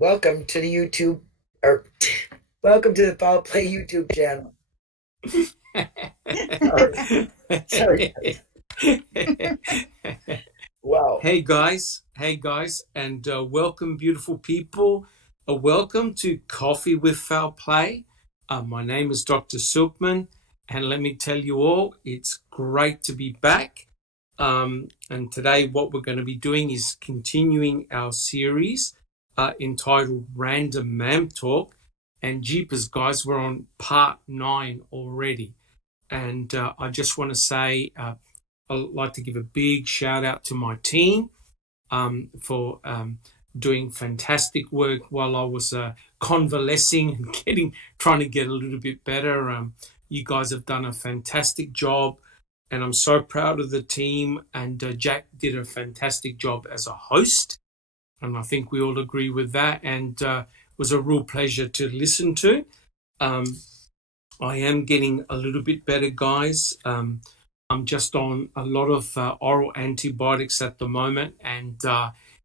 Welcome to the YouTube, or welcome to the Foul Play YouTube channel. Sorry. Wow. Hey guys, and welcome, beautiful people. Welcome to Coffee with Foul Play. My name is Dr. Silkman, and let me tell you all, it's great to be back. And today, what we're going to be doing is continuing our series entitled Random MaM Talk. And jeepers, guys, we're on part 9 already. And I just want to say, I'd like to give a big shout out to my team for doing fantastic work while I was convalescing and trying to get a little bit better. You guys have done a fantastic job, and I'm so proud of the team. And Jack did a fantastic job as a host, and I think we all agree with that. And it was a real pleasure to listen to. I am getting a little bit better, guys. I'm just on a lot of oral antibiotics at the moment. And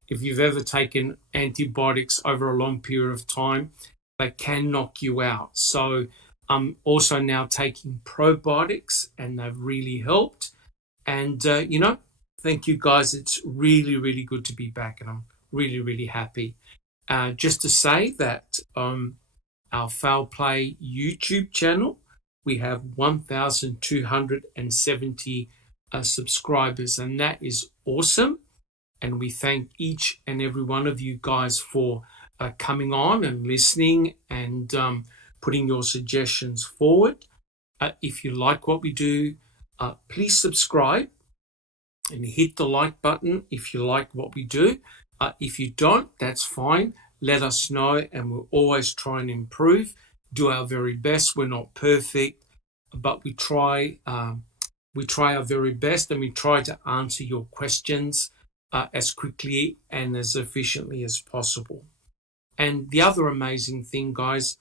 if you've ever taken antibiotics over a long period of time, they can knock you out. So I'm also now taking probiotics, and they've really helped. And, thank you, guys. It's really, really good to be back, and I'm really, really happy. Just to say that our Foul Play YouTube channel, we have 1,270 subscribers, and that is awesome. And we thank each and every one of you guys for coming on and listening and putting your suggestions forward. If you like what we do, please subscribe and hit the like button if you like what we do. If you don't, that's fine. Let us know, and we'll always try and improve, do our very best. We're not perfect, but we try our very best, and we try to answer your questions as quickly and as efficiently as possible. And the other amazing thing, guys,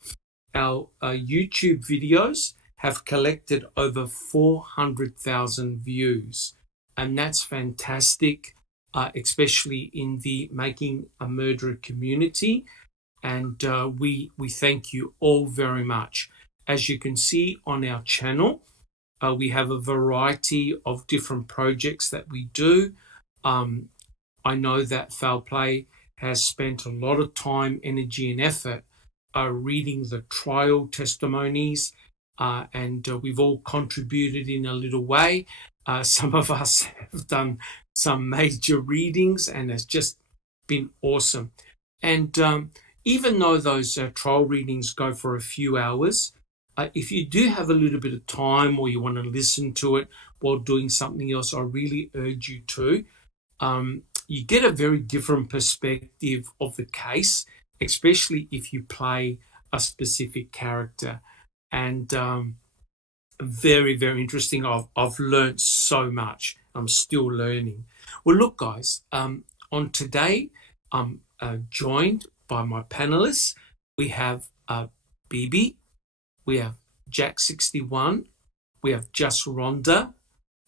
our YouTube videos have collected over 400,000 views, and that's fantastic. Especially in the Making a Murderer community. And we thank you all very much. As you can see on our channel, we have a variety of different projects that we do. I know that Foul Play has spent a lot of time, energy, and effort reading the trial testimonies, and we've all contributed in a little way. Some of us have done some major readings, and it's just been awesome. And even though those trial readings go for a few hours, if you do have a little bit of time or you want to listen to it while doing something else, I really urge you to. You get a very different perspective of the case, especially if you play a specific character. And very, very interesting. I've learned so much. I'm still learning. Well, look, guys, on today, I'm joined by my panelists. We have BB, we have Jack61, we have Just Rhonda,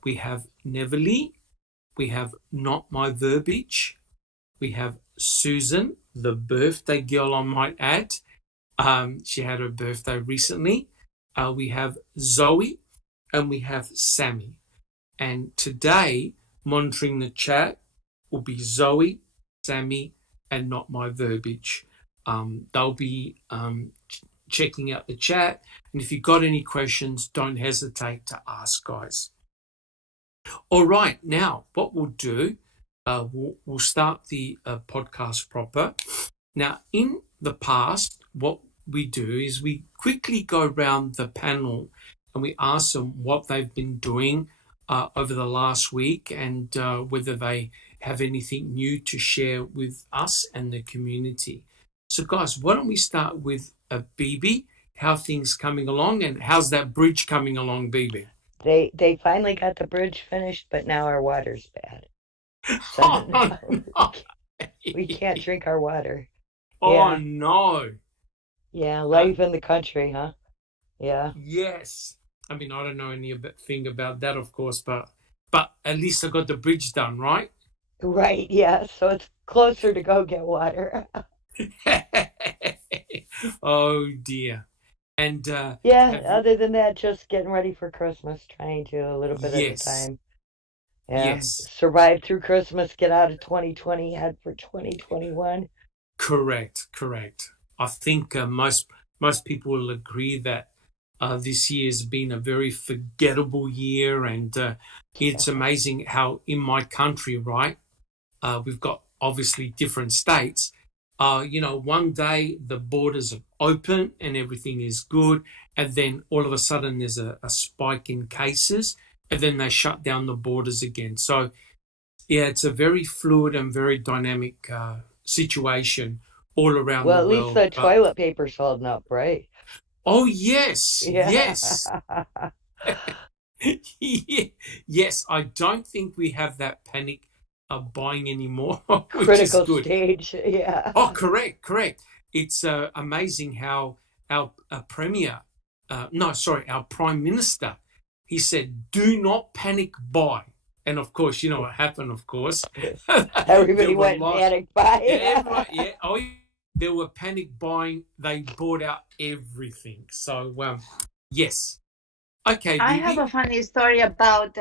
we have Neverly, we have Not My Verbiage, we have Susan, the birthday girl, I might add. She had her birthday recently. We have Zoe, and we have Sammy. And today, monitoring the chat will be Zoe, Sammy, and Not My Verbiage. They'll be checking out the chat. And if you've got any questions, don't hesitate to ask, guys. All right, now what we'll do, we'll start the podcast proper. Now, in the past, what we do is we quickly go around the panel and we ask them what they've been doing over the last week, and whether they have anything new to share with us and the community. So, guys, why don't we start with BB? How things coming along, and how's that bridge coming along, BB? They finally got the bridge finished, but now our water's bad. So Oh, no. we can't drink our water. Oh, Yeah. no. Yeah, life in the country, huh? Yeah. Yes. I mean, I don't know anything about that, of course, but at least I got the bridge done, right? Right, yeah. So it's closer to go get water. Oh dear. And Yeah, have you? other than that, just getting ready for Christmas, trying to a little bit at a Yes, time. Yeah, yes, survive through Christmas, get out of 2020, head for 2021. correct, correct. I think most people will agree that this year has been a very forgettable year, and it's amazing how in my country, right? We've got obviously different states. One day the borders are open and everything is good, and then all of a sudden there's a spike in cases, and then they shut down the borders again. So, yeah, it's a very fluid and very dynamic situation all around the Well, at least world. the But toilet paper's holding up, right? oh, yes, Yeah. yes. Yes, I don't think we have that panic buying anymore, which is Critical good. stage. Yeah. Oh, correct, correct. It's amazing how our our Prime Minister, he said, do not panic buy. And of course, you know what happened, of course. There Everybody were went and panicked by. yeah, everyone, yeah, oh, yeah. There were panic buying. They bought out everything. So, yes. Okay, I have Bibi, a funny story about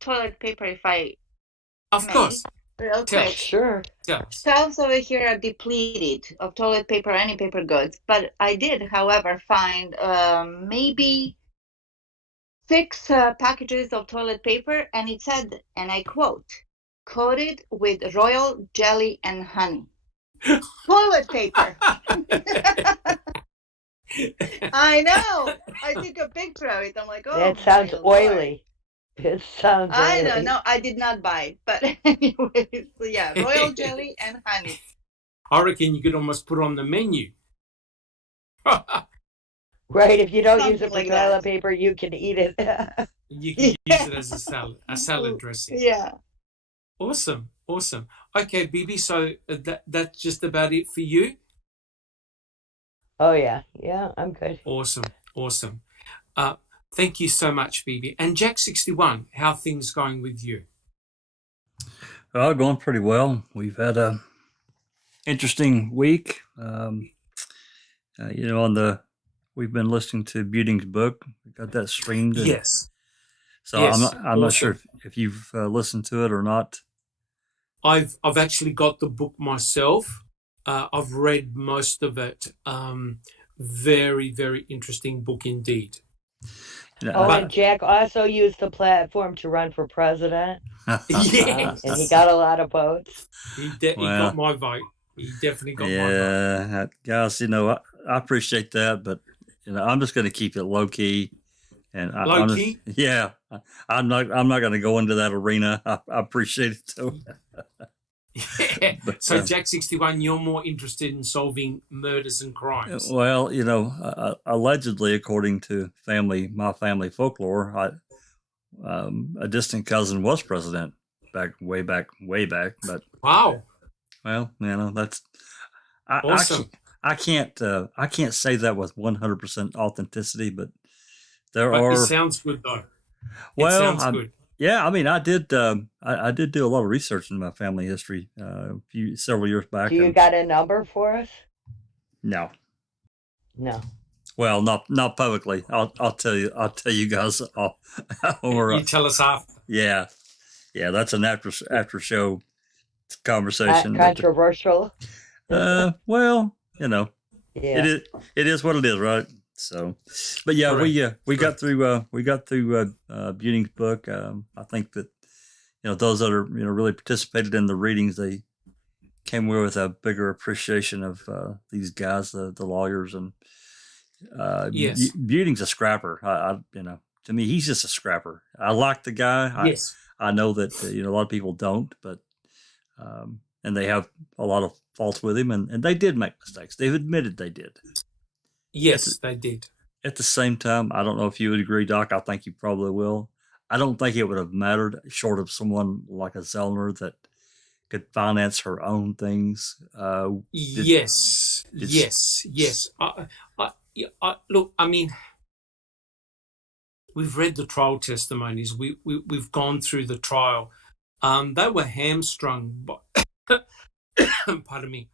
toilet paper, if I of may, course, real tell quick. us, Sure. tell us. Shelves over here are depleted of toilet paper, any paper goods. But I did, however, find maybe 6 packages of toilet paper, and it said, and I quote, coated with royal jelly and honey. Toilet paper. I know. I took a picture of it. I'm like, oh, That sounds my Lord. oily. It sounds I oily. don't know. I did not buy it. But anyways, so yeah, royal jelly and honey. I reckon you could almost put it on the menu. Right, if you don't use Something it for like toilet that. paper, you can eat it. You can use it as a salad dressing. Yeah. Awesome, awesome. Okay, Bibi, so that's just about it for you. Oh yeah, yeah, I'm good. Awesome, awesome. Thank you so much, Bibi. And Jack61, how things going with you? Well, going pretty well. We've had a interesting week. We've been listening to Buting's book. We got that streamed. Yes, So yes, I'm not sure awesome. if you've listened to it or not. I've actually got the book myself. I've read most of it. Very, very interesting book indeed. Oh, But and Jack also used the platform to run for president, yes, and he got a lot of votes. he Well, got my vote. He definitely got my vote. yeah, guys, I appreciate that, but I'm just going to keep it low key. And Low key? Yeah, I'm not going to go into that arena. I appreciate it too. Yeah. But, So Jack61, you're more interested in solving murders and crimes. well, allegedly, according to my family folklore, a distant cousin was president way back. But Wow. well, that's Awesome. I can't say that with 100% authenticity, but there But it are. sounds good though. It Well, sounds good. yeah, I mean, I did. I did do a lot of research in my family history several years back. Do you got a number for us? No. No. Well, not publicly. I'll tell you. I'll tell you guys. You tell us after. Yeah, that's an after show conversation. Controversial. Well, Yeah. it is what it is, right? So, but yeah, Correct. we got through Buting's book. I think that those that are really participated in the readings, they came away with a bigger appreciation of these guys, the lawyers, and Yes. Buting's a scrapper. To me, he's just a scrapper. I like the guy. Yes. I know that a lot of people don't, but and they have a lot of faults with him, and they did make mistakes. They've admitted they did. Yes, they did. At the same time, I don't know if you would agree, Doc. I think you probably will. I don't think it would have mattered short of someone like a Zellner that could finance her own things. Yes. Look, I mean, we've read the trial testimonies. We've gone through the trial. They were hamstrung by, pardon me,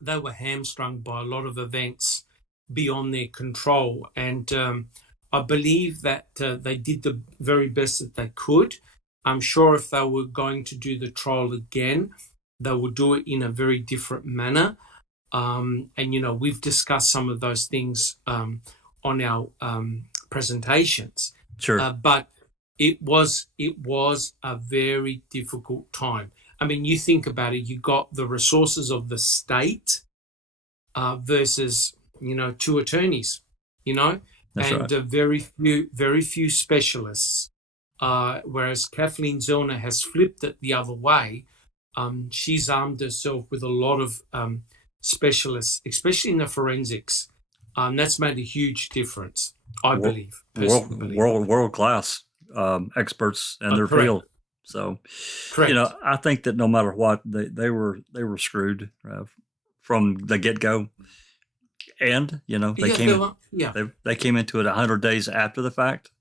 they were hamstrung by a lot of events beyond their control. And I believe that they did the very best that they could. I'm sure if they were going to do the trial again, they would do it in a very different manner. And, we've discussed some of those things on our presentations. Sure. But it was a very difficult time. I mean, you think about it, you got the resources of the state versus, two attorneys, That's and right. very few specialists. Whereas Kathleen Zellner has flipped it the other way. She's armed herself with a lot of specialists, especially in the forensics. That's made a huge difference, I believe. World class experts in their correct. field. So, Correct. I think that no matter what, they were screwed from the get go, and they came into it 100 days after the fact.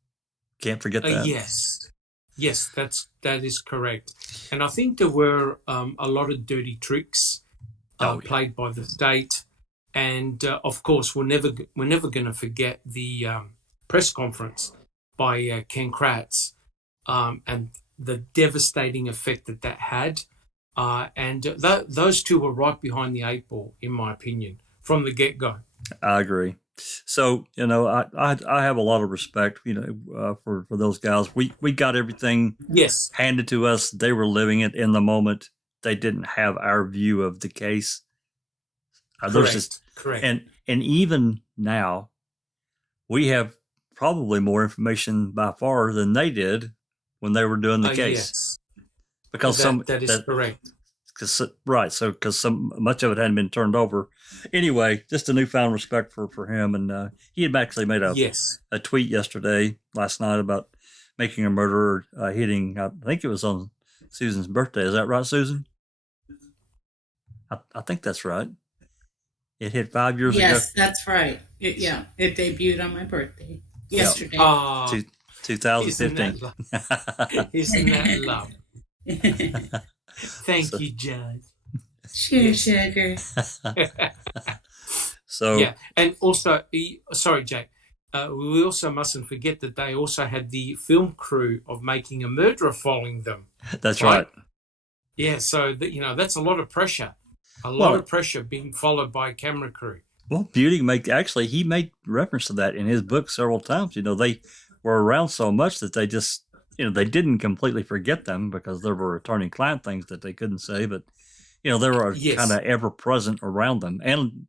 Can't forget that. Yes, that is correct. And I think there were a lot of dirty tricks played by the state, and of course we're never going to forget the press conference by Ken Kratz and the devastating effect that had. And those two were right behind the eight ball, in my opinion, from the get go. I agree. So, I have a lot of respect, for those guys. We got everything handed to us. They were living it in the moment. They didn't have our view of the case. Correct. And even now, we have probably more information by far than they did when they were doing the case. Yes. Because that is correct. Because much of it hadn't been turned over. Anyway, just a newfound respect for him, and he had actually made a tweet last night about making a murderer hitting. I think it was on Susan's birthday. Is that right, Susan? I think that's right. It hit 5 years ago. Yes, that's right. It debuted on my birthday yesterday. 2015. Isn't that love? Thank you, Judge. Sure, sugar. And also, sorry, Jack. We also mustn't forget that they also had the film crew of Making a Murderer following them. That's right. Yeah, so that's a lot of pressure. A lot of pressure being followed by a camera crew. Well, he made reference to that in his book several times. They were around so much that they just, they didn't completely forget them because there were attorney-client things that they couldn't say, but, they were kind of ever-present around them. And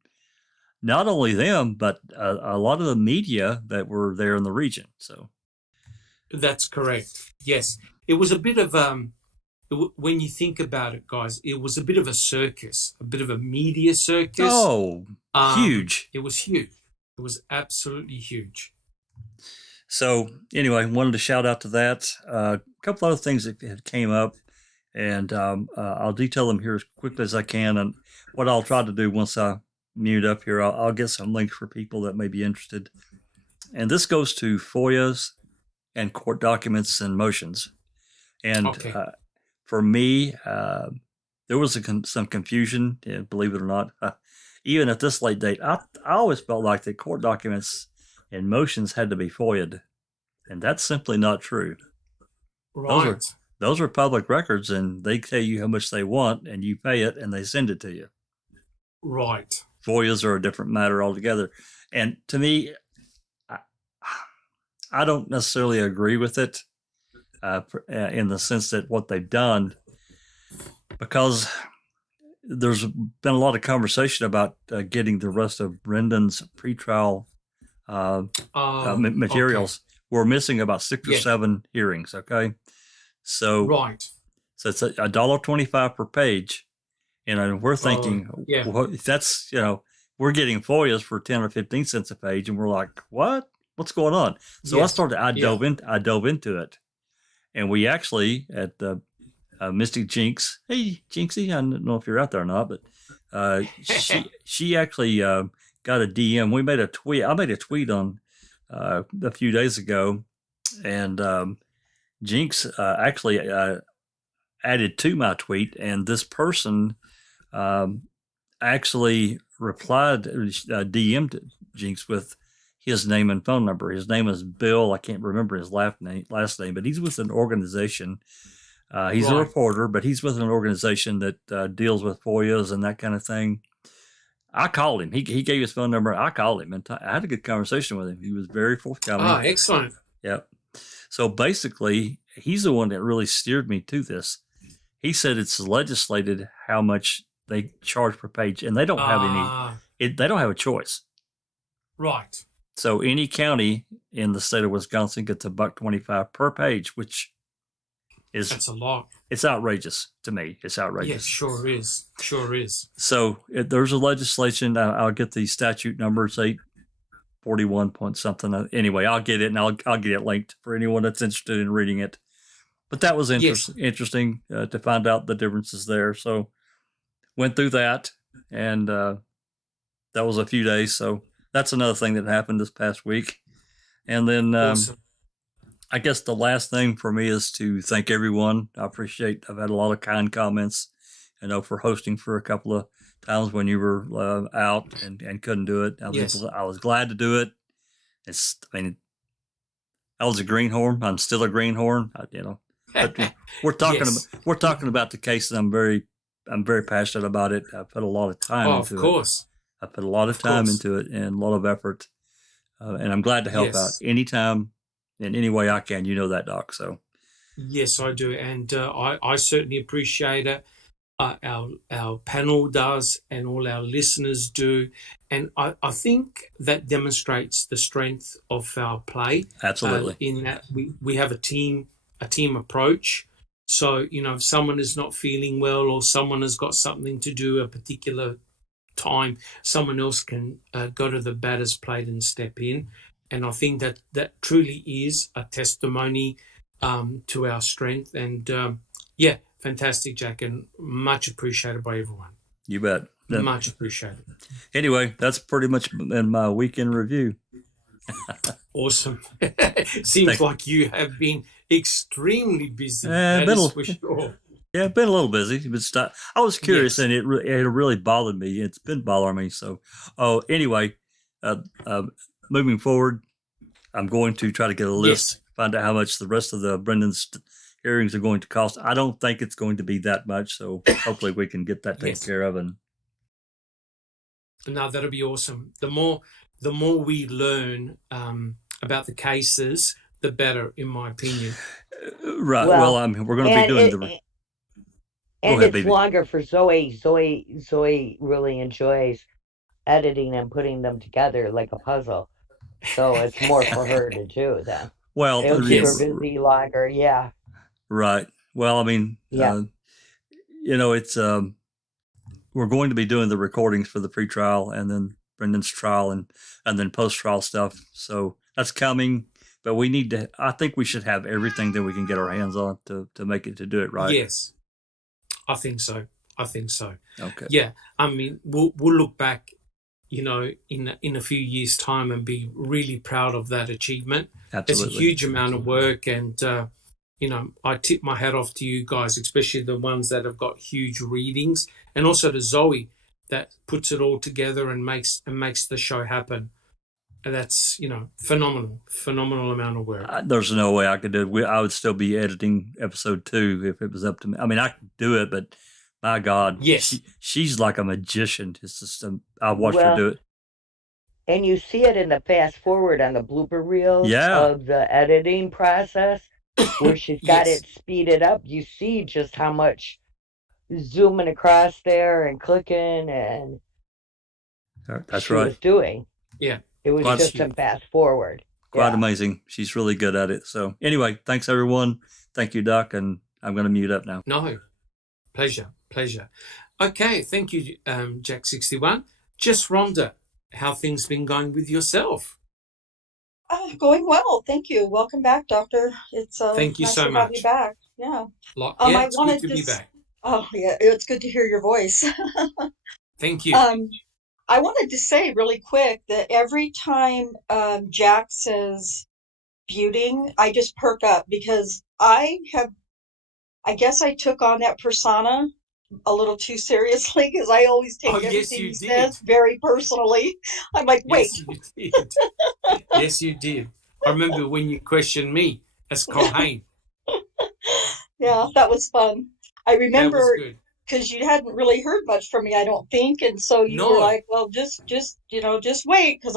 not only them, but a lot of the media that were there in the region. So that's correct. Yes. It was a bit of, when you think about it, guys, it was a bit of a circus, a bit of a media circus. Oh, huge. It was huge. It was absolutely huge. So anyway, wanted to shout out to that. A couple other things that came up, and I'll detail them here as quickly as I can. And what I'll try to do once I mute up here, I'll get some links for people that may be interested. And this goes to FOIAs and court documents and motions. And for me, there was some confusion, believe it or not. Even at this late date, I always felt like the court documents and motions had to be FOIA'd, and that's simply not true. Right. Those are public records, and they tell you how much they want, and you pay it, and they send it to you. Right. FOIAs are a different matter altogether. And to me, I don't necessarily agree with it in the sense that what they've done, because there's been a lot of conversation about getting the rest of Brendan's pretrial materials. We're missing about 6 or 7 hearings. Okay. So, so it's $1.25 per page. And we're thinking, well, that's, we're getting FOIAs for 10 or 15 cents a page. And we're like, what's going on? So I dove into it, and we actually at Mystic Jinx. Hey, Jinxie, I don't know if you're out there or not, but she actually got a DM. We made a tweet. I made a tweet on a few days ago, and Jinx actually added to my tweet, and this person actually replied, DM'd Jinx with his name and phone number. His name is Bill. I can't remember his last name, but he's with an organization. He's a Right. reporter, but he's with an organization that deals with FOIAs and that kind of thing. I called him. He gave his phone number. I called him and I had a good conversation with him. He was very forthcoming. Ah, excellent. Yep. So basically, he's the one that really steered me to this. He said it's legislated how much they charge per page, and they don't have they don't have a choice. Right. So any county in the state of Wisconsin gets $1.25 per page, which That's a lot. it's outrageous to me. It's outrageous. Yes, sure is. Sure is. So there's a legislation. I'll get the statute numbers, 841 point something. Anyway, I'll get it and I'll get it linked for anyone that's interested in reading it. But that was interesting to find out the differences there. So went through that, and that was a few days. So that's another thing that happened this past week. And then Awesome. I guess the last thing for me is to thank everyone. I've had a lot of kind comments, for hosting for a couple of times when you were out and couldn't do it. I was glad to do it. I was a greenhorn. I'm still a greenhorn. But we're talking about the case, and I'm very passionate about it. I put a lot of time into it. Of course. I put a lot of time into it and a lot of effort, and I'm glad to help out anytime in any way I can. You know that, Doc. So yes, I do, and I certainly appreciate it. Our panel does, and all our listeners do, and I think that demonstrates the strength of our play. Absolutely, in that we have a team approach. So if someone is not feeling well, or someone has got something to do a particular time, someone else can go to the batter's plate and step in. And I think that truly is a testimony to our strength. And fantastic, Jack, and much appreciated by everyone. You bet. Much appreciated. Anyway, that's pretty much in my weekend review. Awesome. Seems like you have been extremely busy. For sure. Yeah, been a little busy, but I was curious, and it really bothered me. It's been bothering me. So, anyway, moving forward, I'm going to try to get a list, find out how much the rest of the Brendan's hearings are going to cost. I don't think it's going to be that much, so hopefully we can get that taken care of. And no, that'll be awesome. The more we learn about the cases, the better, in my opinion. Right. Well, we're going to be doing and it's longer for Zoe. Zoe really enjoys editing and putting them together like a puzzle. So it's more for her to do then. Well, it'll keep her busy longer. Yeah. Right. Well, it's we're going to be doing the recordings for the pretrial and then Brendan's trial and then post-trial stuff. So that's coming. But I think we should have everything that we can get our hands on to do it right. Yes. I think so. Okay. Yeah. We'll look back, in a few years' time and be really proud of that achievement. Absolutely. It's a huge amount of work, and I tip my hat off to you guys, especially the ones that have got huge readings, and also to Zoe that puts it all together and makes the show happen. And that's phenomenal amount of work. There's no way I could do it. I would still be editing episode 2 if it was up to me. I could do it, but my God, yes, she's like a magician. It's just I've watched her do it. And you see it in the fast forward on the blooper reels of the editing process, where she's got it speeded up. You see just how much zooming across there and clicking and that's she right. was doing. Yeah. It was just a fast forward. Quite amazing. She's really good at it. So anyway, thanks everyone. Thank you, Doc. And I'm going to mute up now. No, pleasure. Okay. Thank you, Jack61. Just Rhonda, how things been going with yourself? Going well. Thank you. Welcome back, Doctor. It's thank you nice so to much. have you back. Yeah. It's good to be back. Oh, yeah. It's good to hear your voice. Thank you. I wanted to say really quick that every time Jack says buting, I just perk up because I guess I took on that persona a little too seriously because I always Oh, take yes, everything you he did. says very personally. I'm like, wait. Yes, you did. Yes, you did. I remember when you questioned me as Colhane. Yeah, that was fun. I That was remember good. because you hadn't really heard much from me, I don't think, and so you were No. like, "Well, just wait, because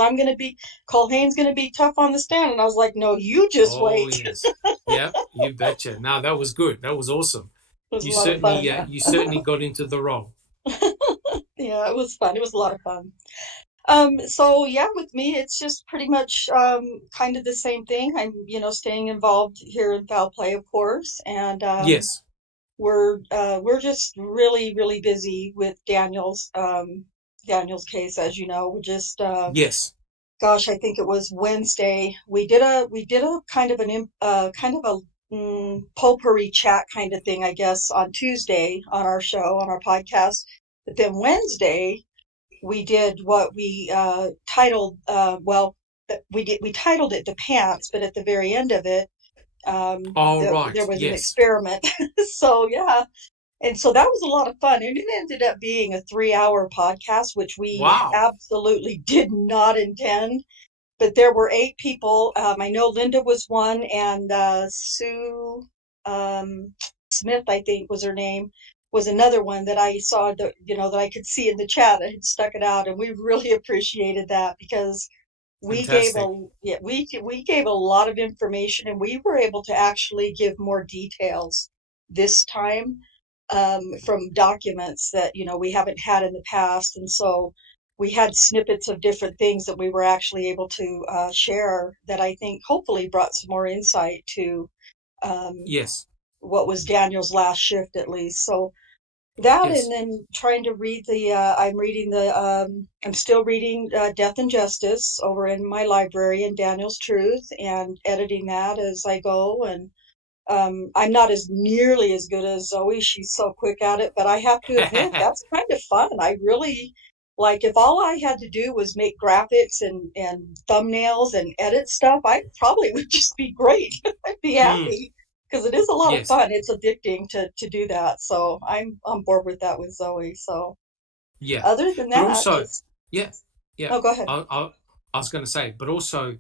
Colhane's gonna be tough on the stand," and I was like, "No, you just Oh, wait." yes. Yeah, you betcha. No, that was good. That was awesome. It was a lot of fun. You certainly got into the role. Yeah, it was fun. It was a lot of fun. So yeah, with me, it's just pretty much kind of the same thing. I'm, staying involved here in foul play, of course, and Yes. we're just really, really busy with Daniel's case, as you know. We're just Yes. gosh, I think it was Wednesday. We did a potpourri chat kind of thing, I guess, on Tuesday on our show, on our podcast. But then Wednesday we did what we titled we titled it the pants, but at the very end of it, All there right. was an Yes. experiment. So yeah, and so that was a lot of fun, and it ended up being a 3-hour podcast, which we Wow. absolutely did not intend. But there were 8 people. I know Linda was one, and Sue Smith, I think was her name, was another one that I saw that I could see in the chat that had stuck it out, and we really appreciated that because we gave Fantastic. a yeah, we gave a lot of information, and we were able to actually give more details this time, from documents that we haven't had in the past, and so we had snippets of different things that we were actually able to share that I think hopefully brought some more insight to um, Yes. what was Daniel's last shift, at least. So that, and Yes. then trying to read I'm still reading Death and Justice over in my library, and Daniel's Truth, and editing that as I go. And I'm not as nearly as good as Zoe. She's so quick at it, but I have to admit that's kind of fun. I really like, if all I had to do was make graphics and thumbnails and edit stuff, I probably would just be great. I'd be Mm. happy because it is a lot of Yes. fun. It's addicting to do that. So I'm on board with that with Zoe. So Yeah. other than But that, also, just yeah. Yeah. no, go ahead. I was going to say, but also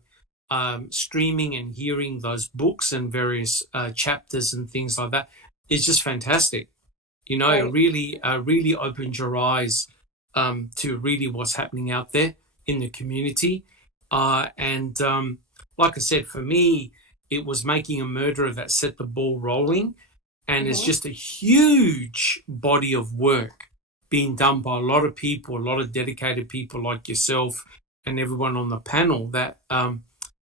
streaming and hearing those books and various chapters and things like that is just fantastic. It Right. really opened your eyes to really what's happening out there in the community. And like I said, for me, it was Making a Murderer that set the ball rolling. And it's Hmm. just a huge body of work being done by a lot of people, a lot of dedicated people like yourself and everyone on the panel that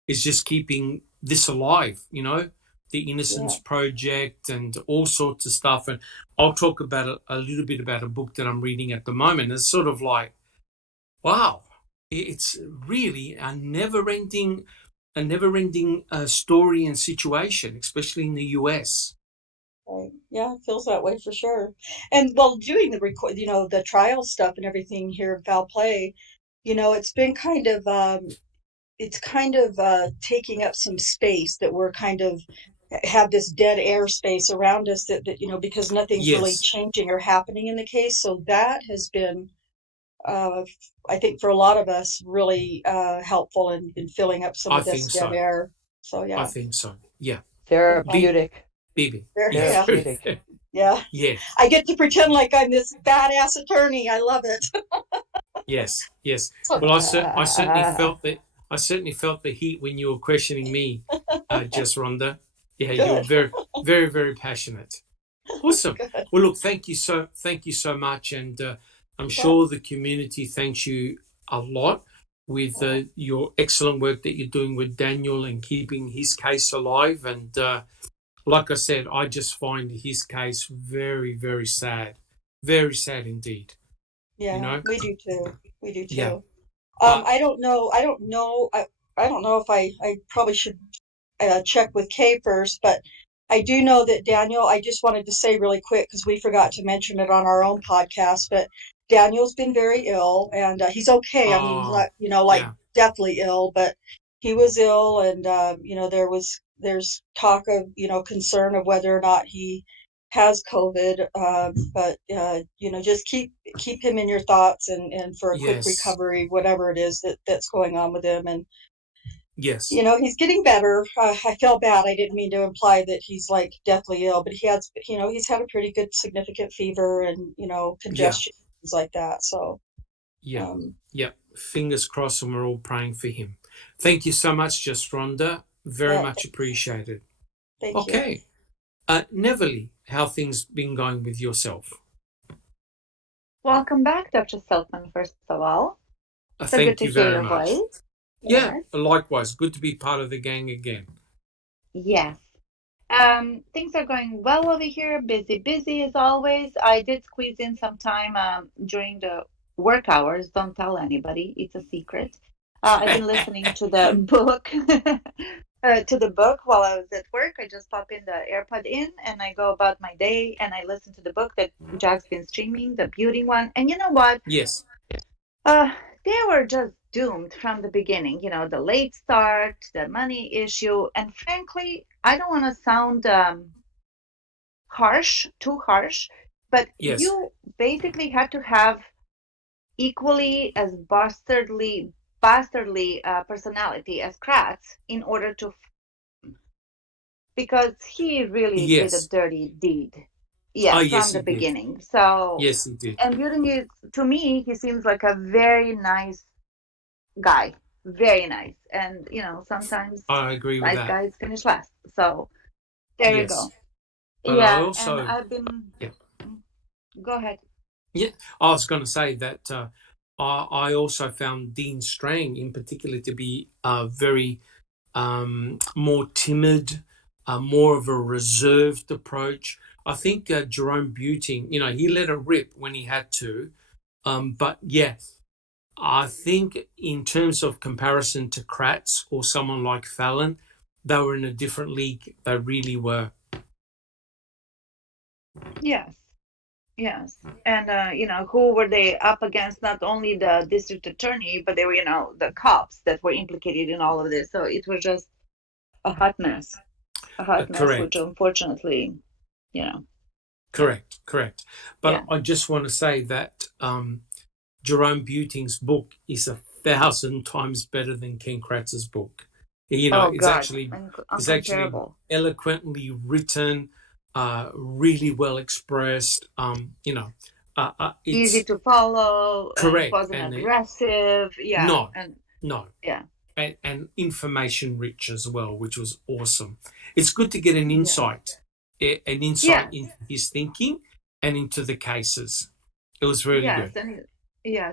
is just keeping this alive, the Innocence Yeah. Project and all sorts of stuff. And I'll talk about a little bit about a book that I'm reading at the moment. It's sort of like, wow, it's really a never ending story and situation, especially in the US. Right. Yeah, it feels that way for sure. And well, doing the trial stuff and everything here in Foul Play, it's been kind of taking up some space that we're kind of have this dead air space around us that because nothing's really Yes, changing or happening in the case. So that has been, uh, I think, for a lot of us, really helpful in filling up some I of this think dead so. air. So I yeah, think so. Yeah. it's been fun. Be, Therapeutic. Yeah. Yeah, Therapeutic. yeah. Yes. I get to pretend like I'm this badass attorney. I love it. Yes. Yes. Well, I certainly felt that. I certainly felt the heat when you were questioning me, Jess Rhonda. Yeah, you were Good. very, very, very passionate. Awesome. Good. Well, look, thank you so much, and I'm You bet. sure the community thanks you a lot with Yeah. your excellent work that you're doing with Daniel and keeping his case alive. And like I said, I just find his case very, very sad indeed. You Yeah, know? we do too. We do Yeah. too. But I don't know. I don't know if I probably should check with Kay first, but I do know that Daniel, I just wanted to say really quick because we forgot to mention it on our own podcast, but Daniel's been very ill, and he's okay. I mean, he's not, like yeah, deathly ill, but he was ill, and there's talk of, concern of whether or not has COVID. But just keep him in your thoughts and for a quick Yes. recovery, whatever it is that's going on with him. And Yes. he's getting better. I feel bad. I didn't mean to imply that he's like deathly ill, but he's had a pretty good significant fever and, Yeah. congestion, things like that. So, Yeah. um, Yeah. Fingers crossed, and we're all praying for him. Thank you so much, Just Rhonda. Very much appreciated. thank you. Okay. Neverly, how things been going with yourself? Welcome back, Dr. Silkman, first of all. So Thank good to you hear very your much. voice. Yeah, Yes. likewise. Good to be part of the gang again. Yes. Things are going well over here. Busy as always. I did squeeze in some time during the work hours. Don't tell anybody. It's a secret. I've been listening to the book, while I was at work. I just pop in the AirPod in and I go about my day and I listen to the book that Jack's been streaming, the beauty one. And you know what? Yes. They were just doomed from the beginning. The late start, the money issue, and frankly, I don't want to sound too harsh, but Yes. you basically had to have equally as bastardly personality as Kratz in order to, because he really did a Yes. dirty deed. Oh, From yes, the he did. beginning. So, Yes, he did. and Beauty, to me, he seems like a very nice guy. Very nice. And, sometimes I agree with nice that. guys finish last. So, there you Yes. go. But I And also, I've been. Yeah. Go ahead. Yeah, I was going to say that I also found Dean Strang in particular to be very more timid, more of a reserved approach. I think Jerome Buting, he let it rip when he had to. But yeah, I think in terms of comparison to Kratz or someone like Fallon, they were in a different league. They really were. Yes. And, who were they up against? Not only the district attorney, but they were, the cops that were implicated in all of this. So it was just a hot mess. Correct. Which unfortunately, Correct. But Yeah. I just want to say that Jerome Buting's book is 1,000 times better than Ken Kratz's book. It's actually eloquently written, really well expressed. It's easy to follow. Correct. And wasn't aggressive. No. Yeah. And information rich as well, which was awesome. It's good to get an insight, into his thinking and into the cases. It was really good.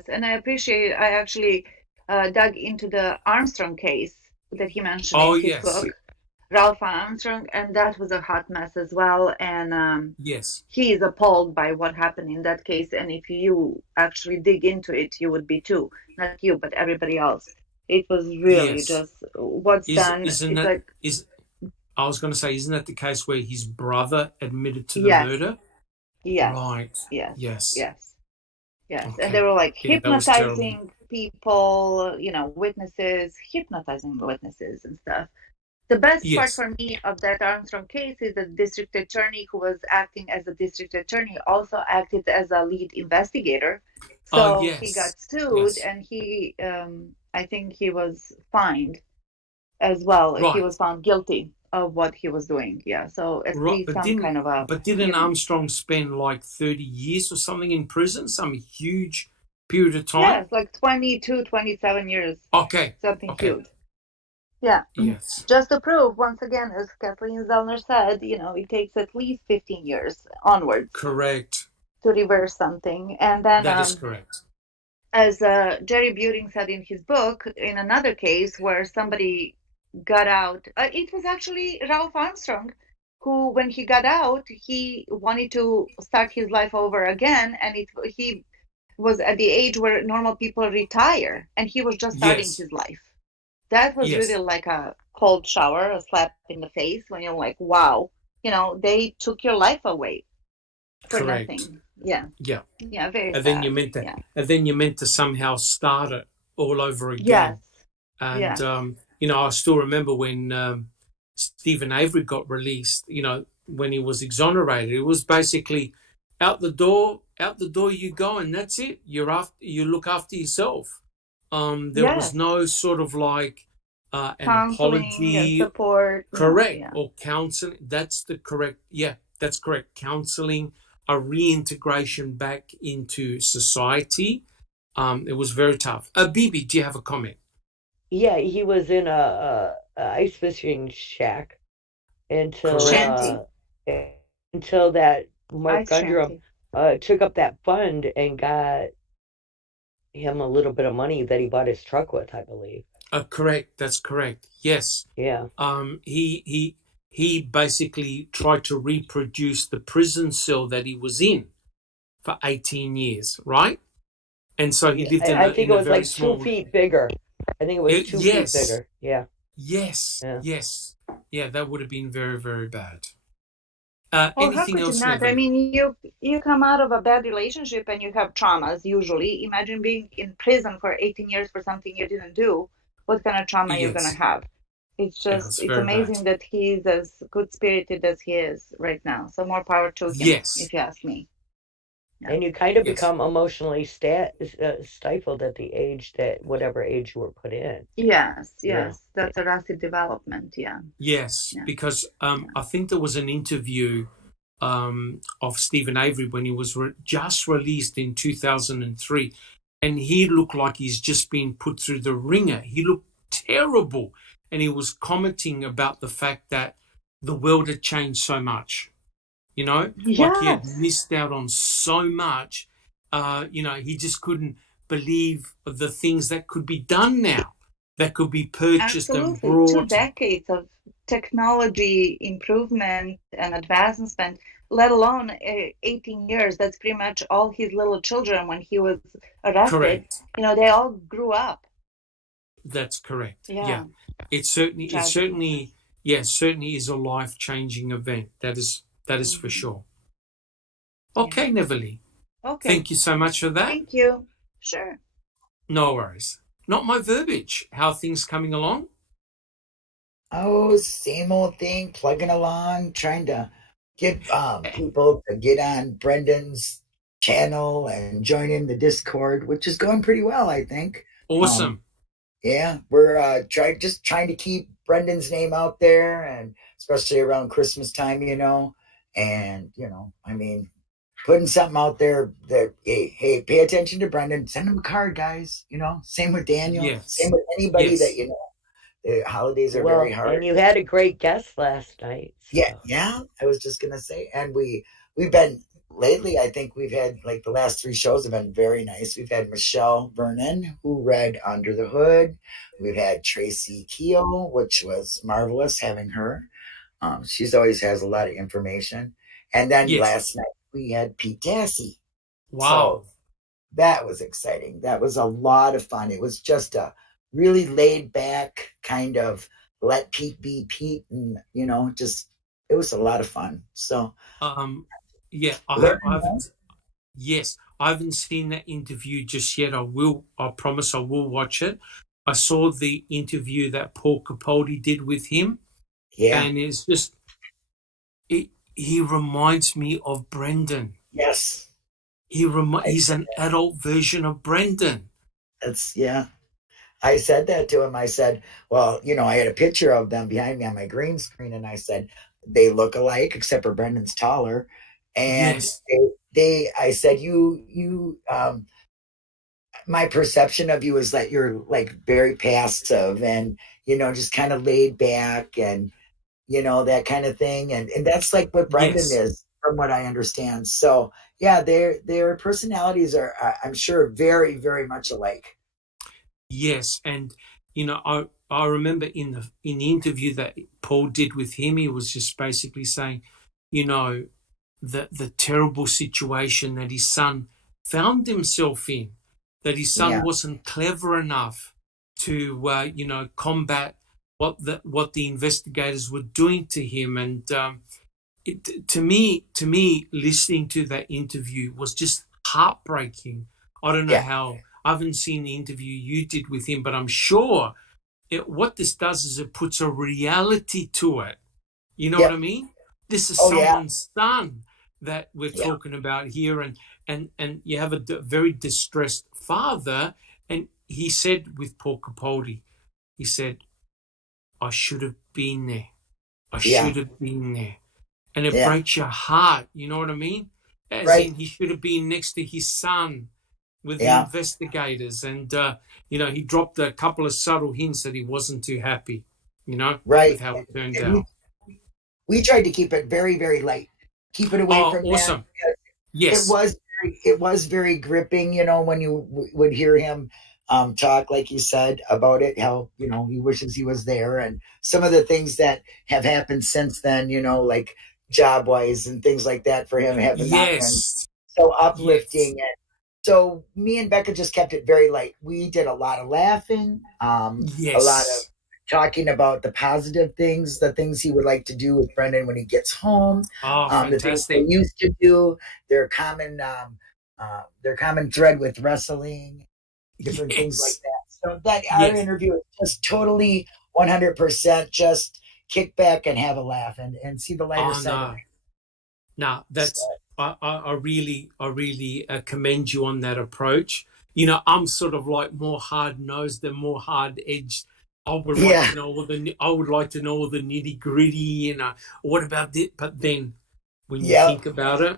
And I appreciate it. I actually dug into the Armstrong case that he mentioned in his book, Ralph Armstrong, and that was a hot mess as well. And yes, he is appalled by what happened in that case. And if you actually dig into it, you would be too. Not you, but everybody else. It was really just what's done. I was going to say, isn't that the case where his brother admitted to the murder? Yes. Right. Yes. Okay. And they were like hypnotizing people, hypnotizing witnesses and stuff. The best part for me of that Armstrong case is the district attorney who was acting as a district attorney also acted as a lead investigator. So he got sued and he, I think he was fined as well. Right. He was found guilty of what he was doing. Yeah. So at least some kind of a... But didn't Armstrong spend like 30 years or something in prison? Some huge period of time? Yes, like 22, 27 years. Okay. Something huge. Yeah. Yes. Just to prove, once again, as Kathleen Zellner said, it takes at least 15 years onwards. Correct. To reverse something. And then... That is correct. As Jerry Buting said in his book, in another case where somebody got out, it was actually Ralph Armstrong, who, when he got out, he wanted to start his life over again, and he was at the age where normal people retire, and he was just starting his life. That was really like a cold shower, a slap in the face, when you're like, wow, they took your life away for nothing. Yeah, very sad. And then you meant to somehow start it all over again. And I still remember when Stephen Avery got released. when he was exonerated. It was basically out the door you go, and that's it. You look after yourself. There was Yes. no sort of like an Counseling and apology, support. No, correct, yeah. or counseling. That's correct. Counseling, a reintegration back into society. It was very tough. Bibi, do you have a comment? Yeah, he was in a ice fishing shack until Shanty. until that Mark Ice Gundrum shanty. took up that fund and got him a little bit of money that he bought his truck with, I believe. Correct. That's correct. Yes. Yeah. He basically tried to reproduce the prison cell that he was in for 18 years, right? And so he lived I think it was very like small. 2 feet bigger. I think it was 2 feet bigger. Yeah. Yes. Yeah. Yes. Yeah, that would have been very, very bad. How Anything could you else, not? Nevi? I mean, you come out of a bad relationship and you have traumas usually. Imagine being in prison for 18 years for something you didn't do. What kind of trauma you're gonna Yes. have? It's Yeah, just, it's it's very amazing bad. that he's as good-spirited as he is right now. So more power to him, Yes. if you ask me. Yeah. And you kind of Yes. become emotionally stifled at the age whatever age you were put in. Yes, Yeah. that's a rapid development. Yeah. Yes, Yeah. because I think there was an interview of Stephen Avery when he was just released in 2003, and he looked like he's just been put through the ringer. He looked terrible, and he was commenting about the fact that the world had changed so much. You know, like he had Yes. missed out on so much. He just couldn't believe the things that could be done now, that could be purchased and Absolutely. 2 brought. decades of technology improvement and advancement, let alone 18 years. That's pretty much all his little children when he was arrested. Correct. They all grew up. That's correct. Yeah. Yeah. It certainly Tragedy. certainly is a life-changing event. That is for sure. Okay, Yeah. Neverly. Okay. Thank you so much for that. Thank you. Sure. No worries. Not my verbiage. How are things coming along? Oh, same old thing, plugging along, trying to get people to get on Brendan's channel and join in the Discord, which is going pretty well, I think. Awesome. Yeah, we're just trying to keep Brendan's name out there, and especially around Christmas time, and I mean, putting something out there that hey, pay attention to Brendan, send him a card, guys. Same with Daniel, Yes. same with anybody Yes. that the holidays are very hard. And you had a great guest last night. So. Yeah. I was just gonna say, and we've been lately. I think we've had like the last 3 shows have been very nice. We've had Michelle Vernon, who read Under the Hood. We've had Tracy Keogh, which was marvelous having her. She's always has a lot of information. And then last night we had Pete Dassey. Wow. So that was exciting. That was a lot of fun. It was just a really laid back kind of let Pete be Pete, and it was a lot of fun. So yeah, I haven't seen that interview just yet. I promise I will watch it. I saw the interview that Paul Capaldi did with him. Yeah. And it's just he reminds me of Brendan. Yes. He's an adult version of Brendan. I said that to him. I said, well, I had a picture of them behind me on my green screen, and I said, they look alike, except for Brendan's taller. And I said, you, my perception of you is that you're like very passive and, just kind of laid back and, that kind of thing. And that's like what Brendan is, from what I understand. So yeah, their personalities are, I'm sure, very, very much alike. Yes, and I remember in the interview that Paul did with him, he was just basically saying, the terrible situation that his son found himself in, that his son wasn't clever enough to combat what the investigators were doing to him, and to me, listening to that interview was just heartbreaking. I don't know how. I haven't seen the interview you did with him, but I'm sure what this does is it puts a reality to it. You know what I mean? This is Oh yeah, someone's son that we're yeah, talking about here, and you have a very distressed father. And he said with Paul Capaldi, he said, I should have been there. I yeah, should have been there. And it yeah. breaks your heart, you know what I mean? As Right. in, he should have been next to his son with the Yeah. investigators. And, he dropped a couple of subtle hints that he wasn't too happy, Right. with how it turned And out. we tried to keep it very, very light. Keep it away Oh, from that. awesome. Yes. It was very gripping, when you would hear him talk, like you said, about it, how, he wishes he was there. And some of the things that have happened since then, like job wise and things like that for him have not been Yes. so Yes. uplifting. And so me and Becca just kept it very light. We did a lot of laughing, a lot of Yes. talking about the positive things, the things he would like to do with Brendan when he gets home, Oh, the things they fantastic. used to do, their common thread with wrestling, different things like Yes. that. So that our Yes. interview is just totally 100% just kick back and have a laugh and see the lighter Oh, side of no. it. No, So, I really commend you on that approach. I'm sort of like more hard nosed and more hard edged. I would like yeah, to know all the nitty gritty. What about this? But then, when you yeah, think about it,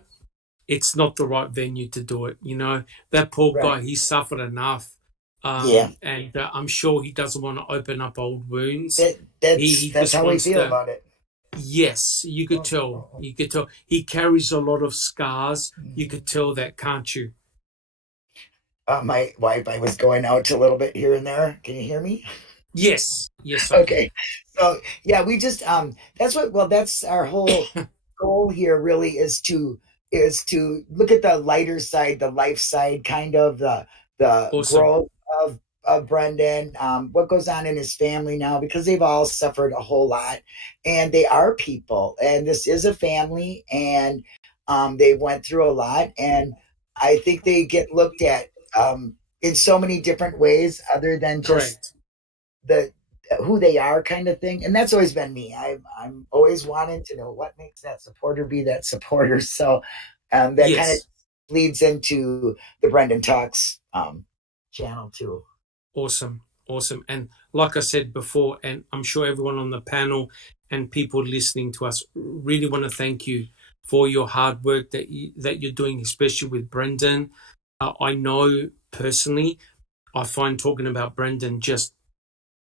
it's not the right venue to do it. That poor right, guy, he suffered enough, yeah. and I'm sure he doesn't want to open up old wounds. That He that's just how we wants feel to. about it. Yes, you could tell. You could tell. He carries a lot of scars. You could tell that, can't you? My Wi-Fi was going out a little bit here and there. Can you hear me? Yes, yes, I can. Okay. So yeah, we just that's our whole goal here really is to look at the lighter side, the life side, kind of the Awesome. growth of Brendan, what goes on in his family now, because they've all suffered a whole lot and they are people and this is a family and they went through a lot and I think they get looked at in so many different ways other than just Correct. the who they are kind of thing. And that's always been me. I'm always wanting to know what makes that supporter be that supporter. So that kind of Yes. leads into the Brendan Talks channel too. Awesome. Awesome. And like I said before, and I'm sure everyone on the panel and people listening to us really want to thank you for your hard work that you're doing, especially with Brendan. I know personally, I find talking about Brendan just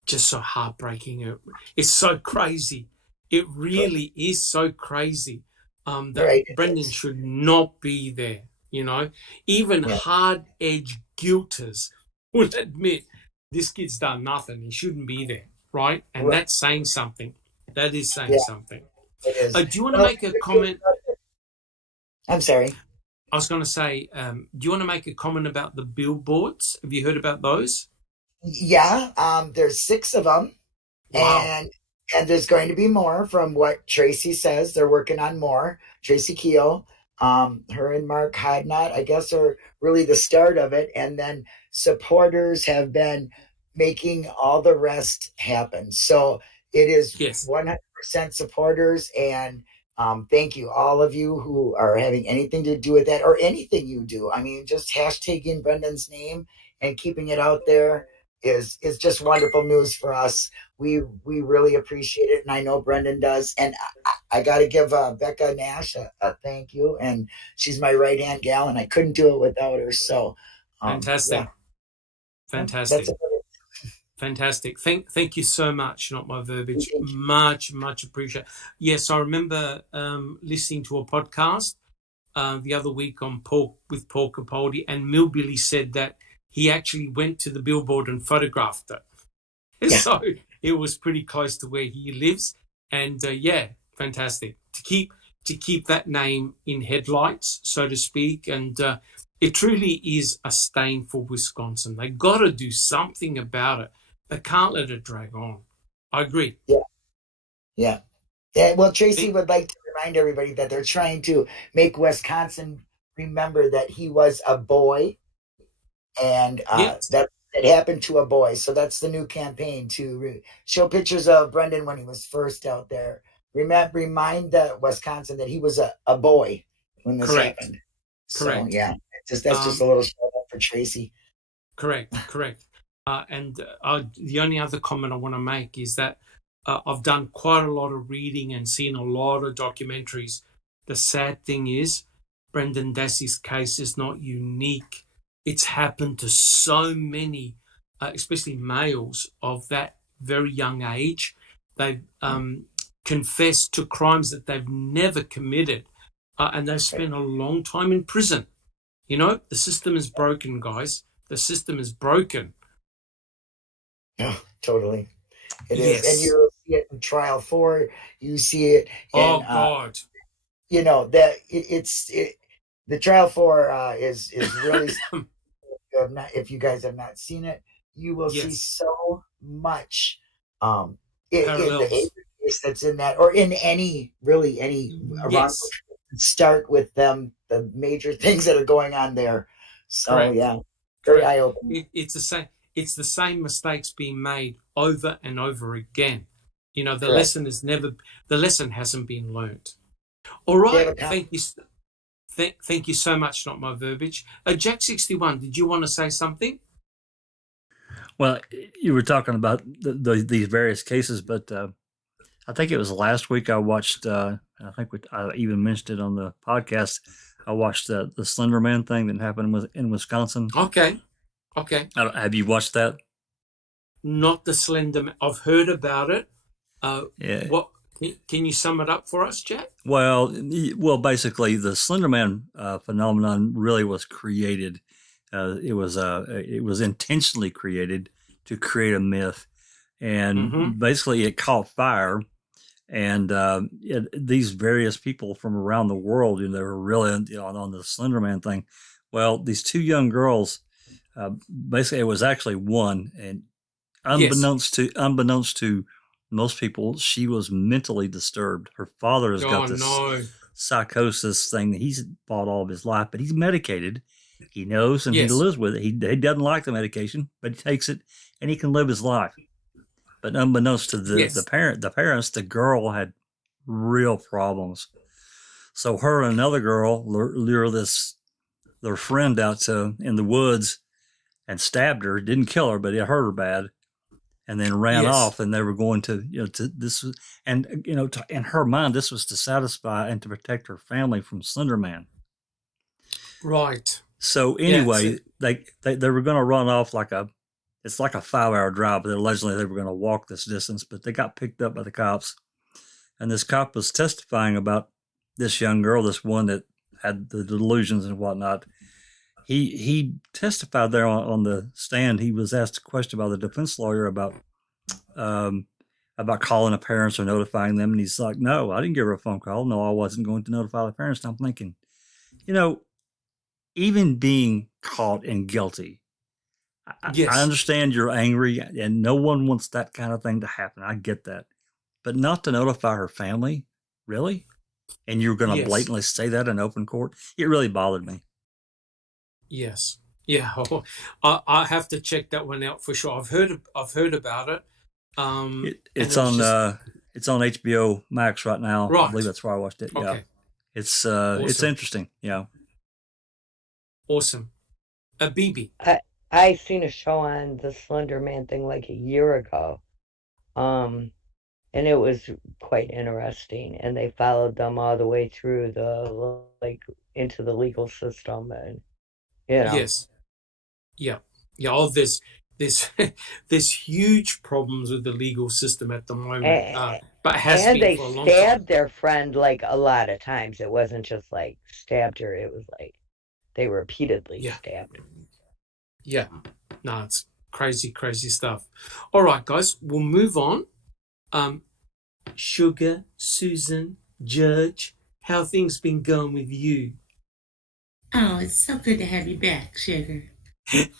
so heartbreaking. It's so crazy. It really is so crazy that Right. Brendan should not be there. Even Yeah. hard-edged guilters will admit this kid's done nothing. He shouldn't be there, right? And Right. that's saying something. That is saying Yeah, something. it is. Do you want to Well, make a comment? I'm sorry. I was going to say, do you want to make a comment about the billboards? Have you heard about those? Yeah, there's 6 of them. Wow. And there's going to be more from what Tracy says. They're working on more. Tracy Keel, her and Mark Hodnott, I guess, are really the start of it. And then supporters have been making all the rest happen. So it is Yes. 100% supporters. And thank you, all of you who are having anything to do with that or anything you do. I mean, just hashtagging Brendan's name and keeping it out there is just wonderful news for us. We really appreciate it, and I know Brendan does. And I got to give Becca Nash a thank you, and she's my right hand gal, and I couldn't do it without her. So, Fantastic. yeah, that's Fantastic. it. Fantastic. Thank you so much. Not my verbiage. Much appreciate. Yes, I remember listening to a podcast the other week with Paul Capaldi, and Millbilly said that he actually went to the billboard and photographed it. Yeah. So it was pretty close to where he lives, and fantastic to keep that name in headlights, so to speak, and it truly is a stain for Wisconsin. They got to do something about it. They can't let it drag on. I agree. Yeah. Well, Tracy would like to remind everybody that they're trying to make Wisconsin remember that he was a boy, and Yes. that it happened to a boy. So that's the new campaign to show pictures of Brendan when he was first out there. remind Wisconsin that he was a boy when this Correct. happened. Correct. So yeah, that's just a little shout out for Tracy. Correct. And the only other comment I want to make is that I've done quite a lot of reading and seen a lot of documentaries. The sad thing is, Brendan Dassey's case is not unique. It's happened to so many, especially males of that very young age. They've confessed to crimes that they've never committed, and they've spent a long time in prison. You know, the system is broken, guys. The system is broken. Oh, totally. It is. And you see it in trial 4. You see it in, God. You know, that the trial 4 is really if you guys have not seen it, you will see so much in the Avery case that's in that, or in any wrongful start with them, the major things that are going on there. So Correct. very eye opening. It's the same mistakes being made over and over again. You know, the lesson hasn't been learned. All right, thank you. Thank you so much. Not my verbiage. Jack 61, did you want to say something? Well, you were talking about these various cases, but I think it was last week I watched. I think I even mentioned it on the podcast. I watched the Slender Man thing that happened in Wisconsin. Okay. Have you watched that? Not the Slender Man. I've heard about it. What? Can you sum it up for us, Jack? Well, basically, the Slender Man phenomenon really was created. It was intentionally created to create a myth, and basically, it caught fire. And these various people from around the world, they were really on the Slender Man thing. Well, these 2 young girls, basically, it was actually one, and unbeknownst to most people, she was mentally disturbed. Her father has got this psychosis thing that he's fought all of his life, but he's medicated. He knows and he lives with it. He doesn't like the medication, but he takes it and he can live his life. But unbeknownst to the parents, the girl had real problems. So her and another girl lure their friend out in the woods and stabbed her. Didn't kill her, but it hurt her bad. And then ran off, and they were going to this, and in her mind, this was to satisfy and to protect her family from Slender Man. Right. So anyway, they were going to run off it's like a 5-hour drive, but allegedly they were going to walk this distance, but they got picked up by the cops, and this cop was testifying about this young girl, this one that had the delusions and whatnot. He testified there on the stand. He was asked a question by the defense lawyer about calling the parents or notifying them. And he's like, no, I didn't give her a phone call. No, I wasn't going to notify the parents. And I'm thinking, even being caught and guilty, I understand you're angry and no one wants that kind of thing to happen. I get that. But not to notify her family, really? And you're going to blatantly say that in open court? It really bothered me. Yes. Yeah. I have to check that one out for sure. I've heard about it. It's on HBO Max right now. Right. I believe that's where I watched it. Okay. Yeah. It's it's interesting. Yeah. Awesome. BB. I seen a show on the Slender Man thing like a year ago. And it was quite interesting, and they followed them all the way through into the legal system, and Yes. Yeah. Oh, there's there's huge problems with the legal system at the moment, but has been they for a long stabbed time. their friend a lot of times. It wasn't just stabbed her. It was they repeatedly stabbed her. Yeah. No, it's crazy stuff. All right, guys, we'll move on. Sugar, Susan, Judge, how things been going with you? Oh, it's so good to have you back, Sugar. Thank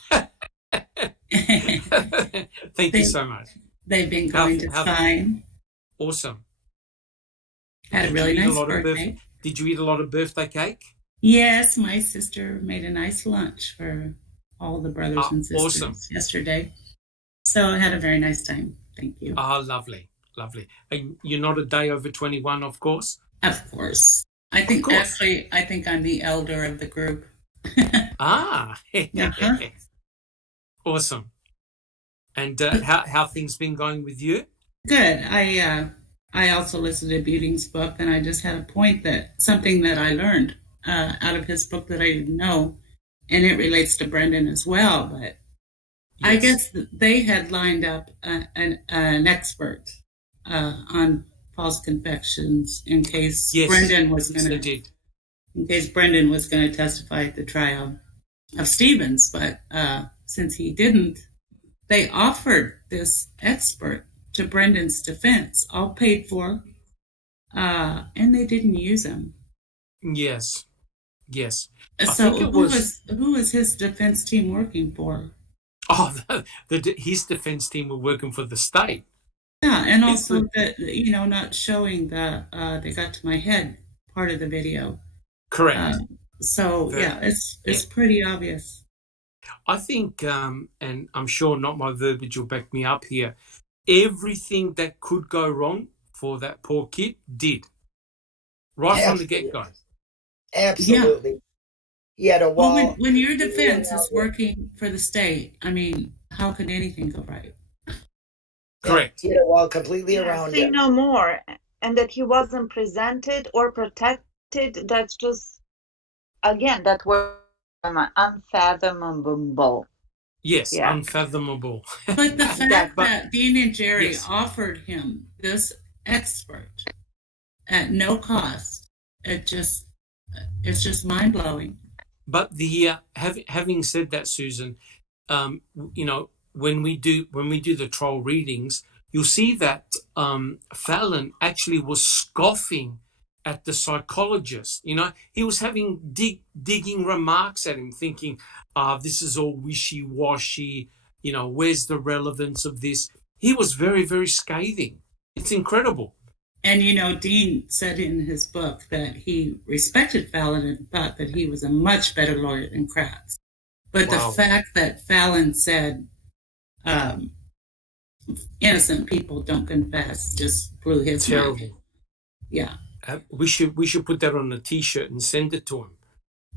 you so much. They've been going just fine. Awesome. Had a really nice birthday. Did you eat a lot of birthday cake? Yes, my sister made a nice lunch for all the brothers and sisters yesterday. So I had a very nice time. Thank you. Lovely. lovely. And you're not a day over 21, of course? Of course. I think I'm the elder of the group. Uh-huh. Awesome. And how things been going with you? Good. I also listened to Buting's book, and I just had a point that something that I learned out of his book that I didn't know, and it relates to Brendan as well. But I guess they had lined up an expert on false confessions in case Brendan was going to testify at the trial of Stevens. But since he didn't, they offered this expert to Brendan's defense, all paid for, and they didn't use him. Yes. So who was his defense team working for? Oh, his defense team were working for the state. Yeah, and also not showing the "they got to my head" part of the video. Correct. It's pretty obvious. I think, and I'm sure not my verbiage will back me up here, everything that could go wrong for that poor kid did. Right from the get-go. Absolutely. Yeah. He had a wall. Well, when your defense is working for the state, I mean, how can anything go right? Correct. He had a wall completely around say him. No more. And that he wasn't presented or protected, that's just, again, that word unfathomable. Yes, unfathomable. But the fact that Dean and Jerry offered him this expert at no cost, it's just mind-blowing. But having said that, Susan, when we do the trial readings, you'll see that Fallon actually was scoffing at the psychologist. He was having digging remarks at him, thinking, this is all wishy-washy, where's the relevance of this? He was very, very scathing. It's incredible. And, Dean said in his book that he respected Fallon and thought that he was a much better lawyer than Kratz. But the fact that Fallon said innocent people don't confess just blew his mind. Yeah. We should put that on a T-shirt and send it to him.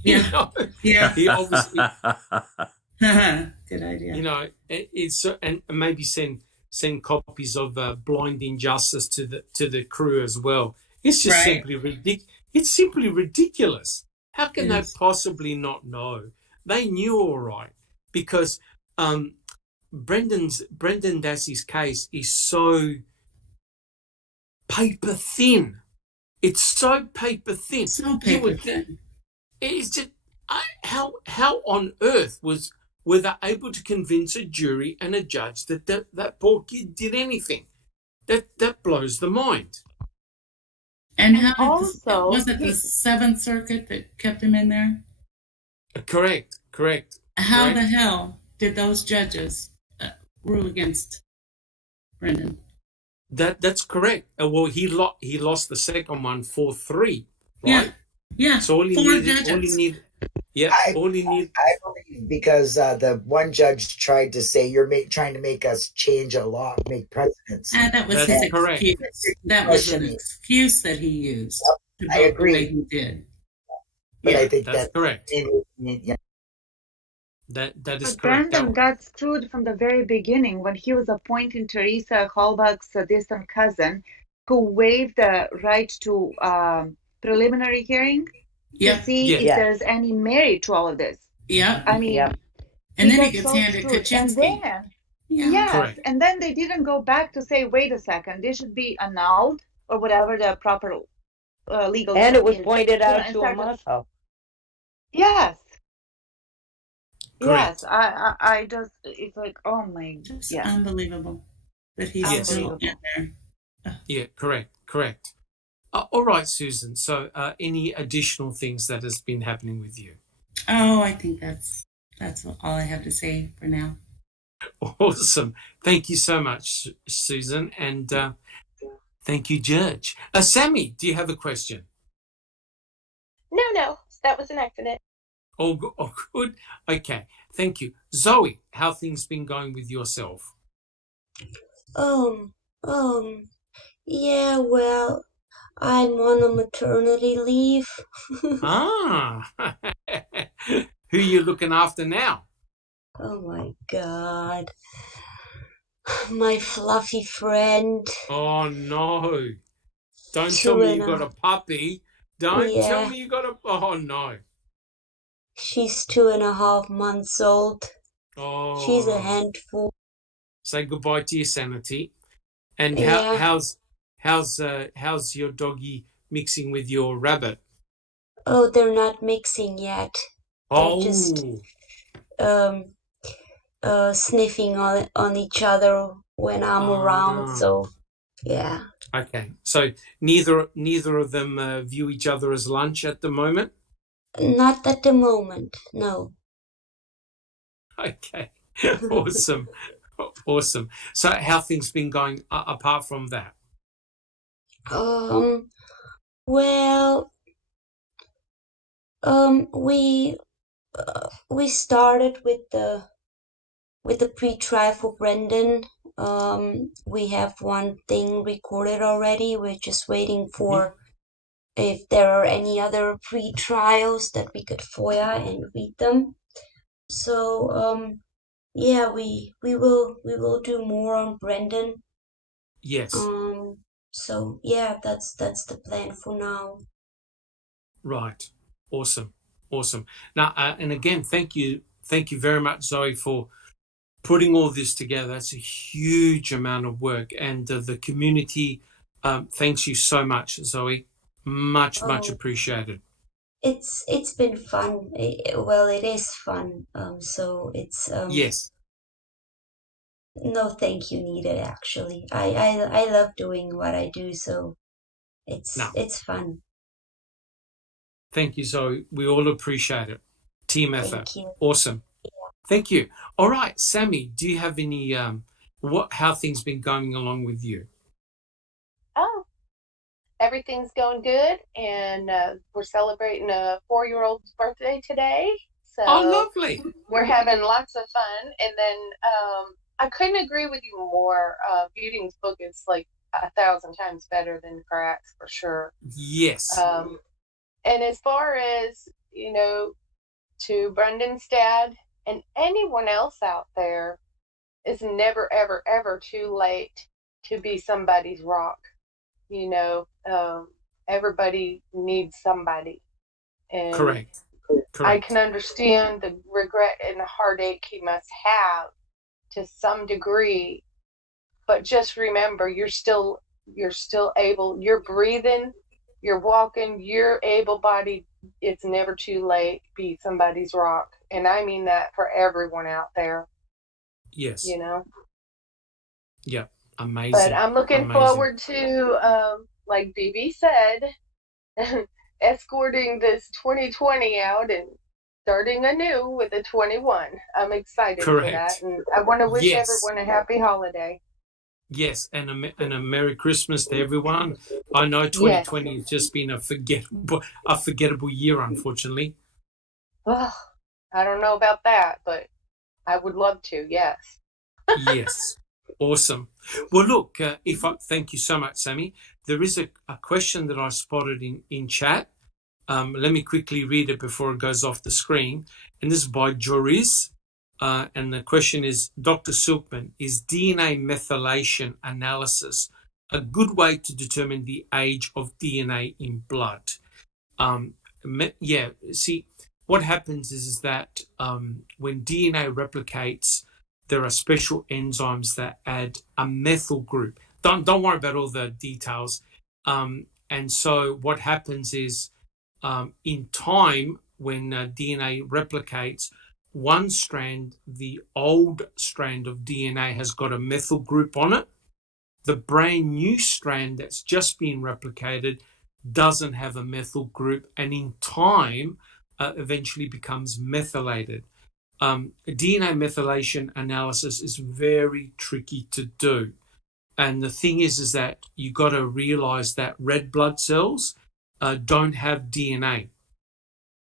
Yeah. Yeah. He obviously. Good idea. It's and maybe send copies of Blind Injustice to the crew as well. It's just simply ridiculous. It's simply ridiculous. How can they possibly not know? They knew all right, because Brendan Dassey's case is so paper thin. It's so paper thin. So paper thin. It's just how on earth were they able to convince a jury and a judge that poor kid did anything? That blows the mind. And how was it the Seventh Circuit that kept him in there? Correct. How the hell did those judges rule against Brendan? That's correct. Well, he lost the second one 4-3, right? Yeah. So all he needed. I believe because the one judge tried to say you're trying to make us change a law, make precedents. That was his excuse. That was an excuse that he used. Yep, I agree. The way he did. But I think that's correct. That is correct. Brendan got sued from the very beginning when he was appointing Teresa Halbach's distant cousin, who waived the right to preliminary hearing to see if there's any merit to all of this. Yeah. I mean, and then he gets handed Kaczynski. And then they didn't go back to say, wait a second, this should be annulled or whatever the proper legal. And it was pointed out to him also. Yes. Correct. Yes, I just, it's like, oh my, it's unbelievable that he's still in there. Yeah, correct. All right, Susan. So, any additional things that has been happening with you? Oh, I think that's all I have to say for now. Awesome. Thank you so much, Susan, and thank you, Judge. Sammy, do you have a question? No, that was an accident. Oh, good. Okay, thank you. Zoe, how things been going with yourself? Yeah, well, I'm on a maternity leave. Ah, who are you looking after now? Oh my God. My fluffy friend. Oh no. Don't tell Two me and you got a, a puppy. Don't tell yeah, me you got a, oh no. she's 2.5 months old. She's a Oh, handful. say goodbye to your sanity. And Yeah. how's your doggy mixing with your rabbit? Oh, they're not mixing yet. They're just Oh, um sniffing on each other when I'm around. ah, So yeah. okay. So neither of them view each other as lunch at the moment. Not at the moment, no. Okay, awesome, awesome. So how things been going apart from that? Um, well, we started with the pre-trial for Brendan. We have one thing recorded already. We're just waiting Mhm. for if there are any other pre-trials that we could FOIA and read them. So yeah, we will do more on Brendan. Yes, Um, so yeah, that's the plan for now. right. Awesome, awesome. Now, and again, thank you very much, Zoe, for putting all this together. That's a huge amount of work, and the community thanks you so much, Zoe. Much Oh, appreciated. it's been fun. Well, it is fun. So it's Yes. no thank you needed actually. I love doing what I do, so No. it's fun. Thank you, Zoe. We all appreciate it. Team effort. Thank you. Awesome. Thank you. All right, Sammy. Do you have any how things been going along with you? Oh, everything's going good, and we're celebrating a 4-year-old's birthday today. Oh, So lovely. we're having lots of fun. And then I couldn't agree with you more. Beauting's book is like 1,000 times better than Crack's for sure. Yes. And as far as, to Brendan's dad and anyone else out there, it's never, ever, ever too late to be somebody's rock. You know, everybody needs somebody. And Correct. I Correct. can understand the regret and the heartache he must have to some degree, but just remember you're still able, you're breathing, you're walking, you're able bodied. It's never too late. Be somebody's rock. And I mean that for everyone out there, Yes. you know. Yeah. But Amazing. I'm looking Amazing. forward to, like BB said, escorting this 2020 out and starting anew with a 21. I'm excited for that, Correct. and I want to wish Yes. everyone a happy holiday. Yes, and a Merry Christmas to everyone. I know Yes. 2020 has just been a forgettable year, unfortunately. Well, I don't know about that, but I would love to. Yes. Yes. Awesome. Well, look, thank you so much, Sammy. There is a question that I spotted in chat. Let me quickly read it before it goes off the screen. And this is by Joris. And the question is, Dr. Silkman, is DNA methylation analysis a good way to determine the age of DNA in blood? Yeah, see, what happens is that when DNA replicates, there are special enzymes that add a methyl group. Don't worry about all the details. And so what happens is in time, when DNA replicates, one strand, the old strand of DNA has got a methyl group on it. The brand new strand that's just been replicated doesn't have a methyl group, and in time eventually becomes methylated. DNA methylation analysis is very tricky to do. And the thing is that you got to realize that red blood cells don't have DNA,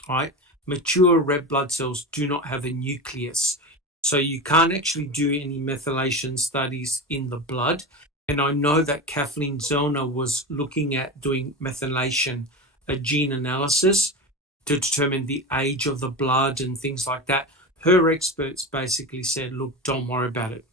right? Mature red blood cells do not have a nucleus. So you can't actually do any methylation studies in the blood. And I know that Kathleen Zellner was looking at doing methylation gene analysis to determine the age of the blood and things like that. Her experts basically said, look, don't worry about it.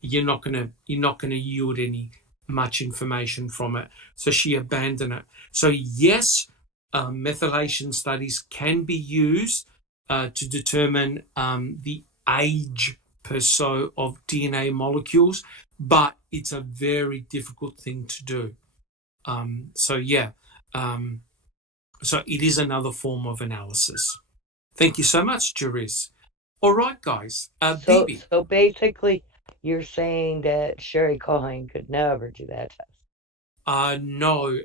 You're not gonna yield any much information from it. So she abandoned it. So yes, methylation studies can be used to determine the age per se of DNA molecules, but it's a very difficult thing to do. So it is another form of analysis. Thank you so much, Jeriz. All right, guys. Bibi. So basically, you're saying that Sherry Cohen could never do that test. No,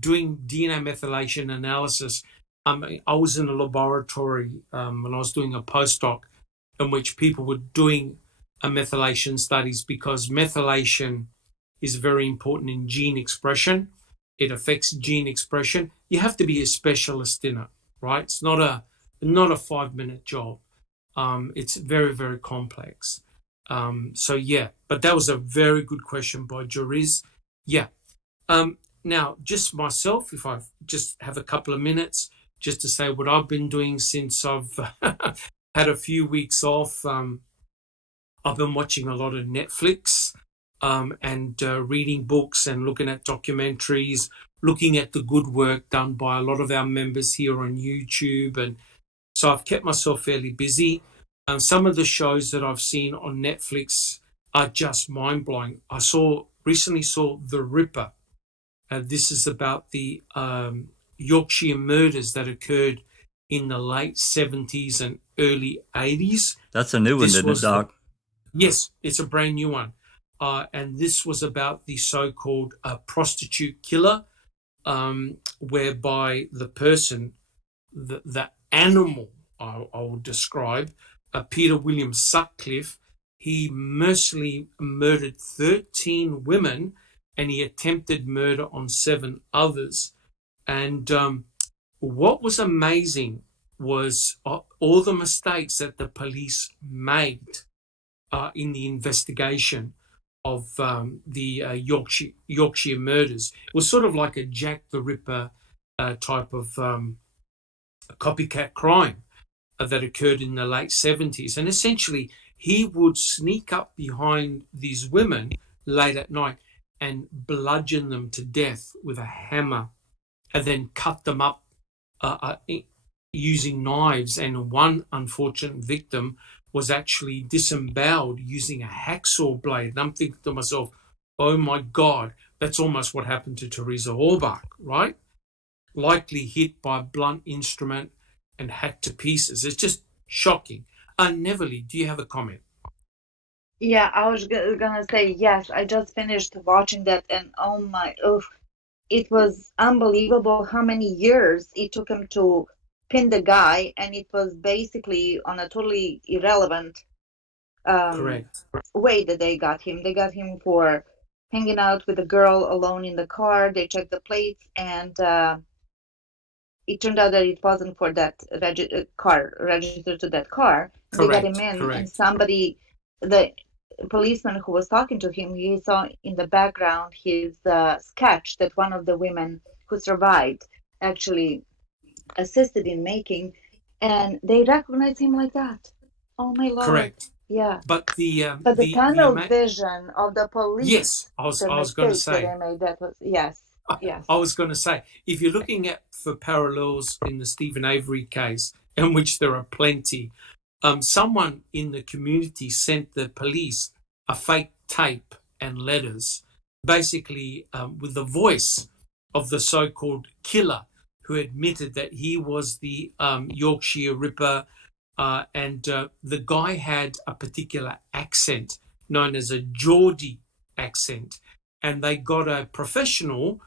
doing DNA methylation analysis. I was in a laboratory when I was doing a postdoc in which people were doing methylation studies because methylation is very important in gene expression. It affects gene expression. You have to be a specialist in it, right? It's not a 5-minute job. It's very, very complex. But that was a very good question by Jeriz. Yeah. Now, just myself, if I just have a couple of minutes, just to say what I've been doing since I've had a few weeks off. I've been watching a lot of Netflix and reading books and looking at documentaries, looking at the good work done by a lot of our members here on YouTube. And so I've kept myself fairly busy. Some of the shows that I've seen on Netflix are just mind-blowing. I recently saw The Ripper. This is about the Yorkshire murders that occurred in the late 70s and early 80s. That's a new one, isn't it, Doc? Yes, it's a brand new one. And this was about the so-called prostitute killer, whereby the person, the animal, I will describe, Peter William Sutcliffe, he mercilessly murdered 13 women and he attempted murder on 7 others. And what was amazing was all the mistakes that the police made in the investigation of the Yorkshire murders. It was sort of like a Jack the Ripper type of copycat crime that occurred in the late 70s. And essentially, he would sneak up behind these women late at night and bludgeon them to death with a hammer and then cut them up using knives. And one unfortunate victim was actually disemboweled using a hacksaw blade. And I'm thinking to myself, oh my God, that's almost what happened to Teresa Orbach, right? Likely hit by a blunt instrument and hacked to pieces. It's just shocking. Neverly, do you have a comment? Yeah, I was gonna say yes. I just finished watching that, and it was unbelievable how many years it took him to pin the guy, and it was basically on a totally irrelevant Correct. way that they got him. They got him for hanging out with a girl alone in the car. They checked the plates, and it turned out that it wasn't for that car registered to that car. Correct. They got him in, Correct. and the policeman who was talking to him, he saw in the background his sketch that one of the women who survived actually assisted in making, and they recognized him like that. Oh my Lord! Correct. Yeah. But the tunnel vision of the police. Yes, I was going to say. That they made, that was yes. I was going to say, if you're looking for parallels in the Stephen Avery case, in which there are plenty, someone in the community sent the police a fake tape and letters, basically with the voice of the so-called killer who admitted that he was the Yorkshire Ripper, and the guy had a particular accent known as a Geordie accent, and they got a professional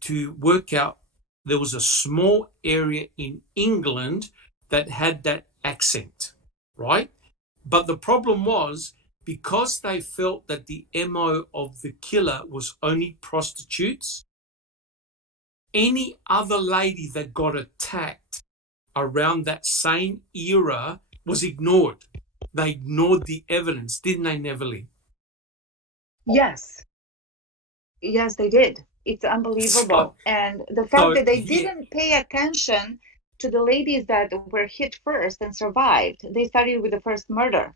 to work out. There was a small area in England that had that accent, right? But the problem was, because they felt that the MO of the killer was only prostitutes, any other lady that got attacked around that same era was ignored. They ignored the evidence, didn't they, Neverly? Yes. Yes, they did. It's unbelievable. And the fact that they didn't pay attention to the ladies that were hit first and survived. They started with the first murder.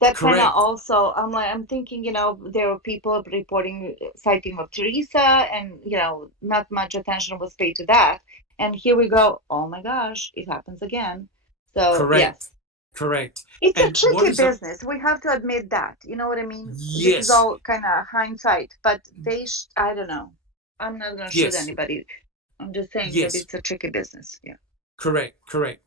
That kind of also, I'm thinking, there were people reporting sighting of Teresa, and, not much attention was paid to that. And here we go, oh my gosh, it happens again. So, yes. Correct. It's a tricky business. We have to admit that. You know what I mean? Yes. This is all kind of hindsight, but I don't know. I'm not going to shoot anybody. I'm just saying that it's a tricky business. Yeah. Correct.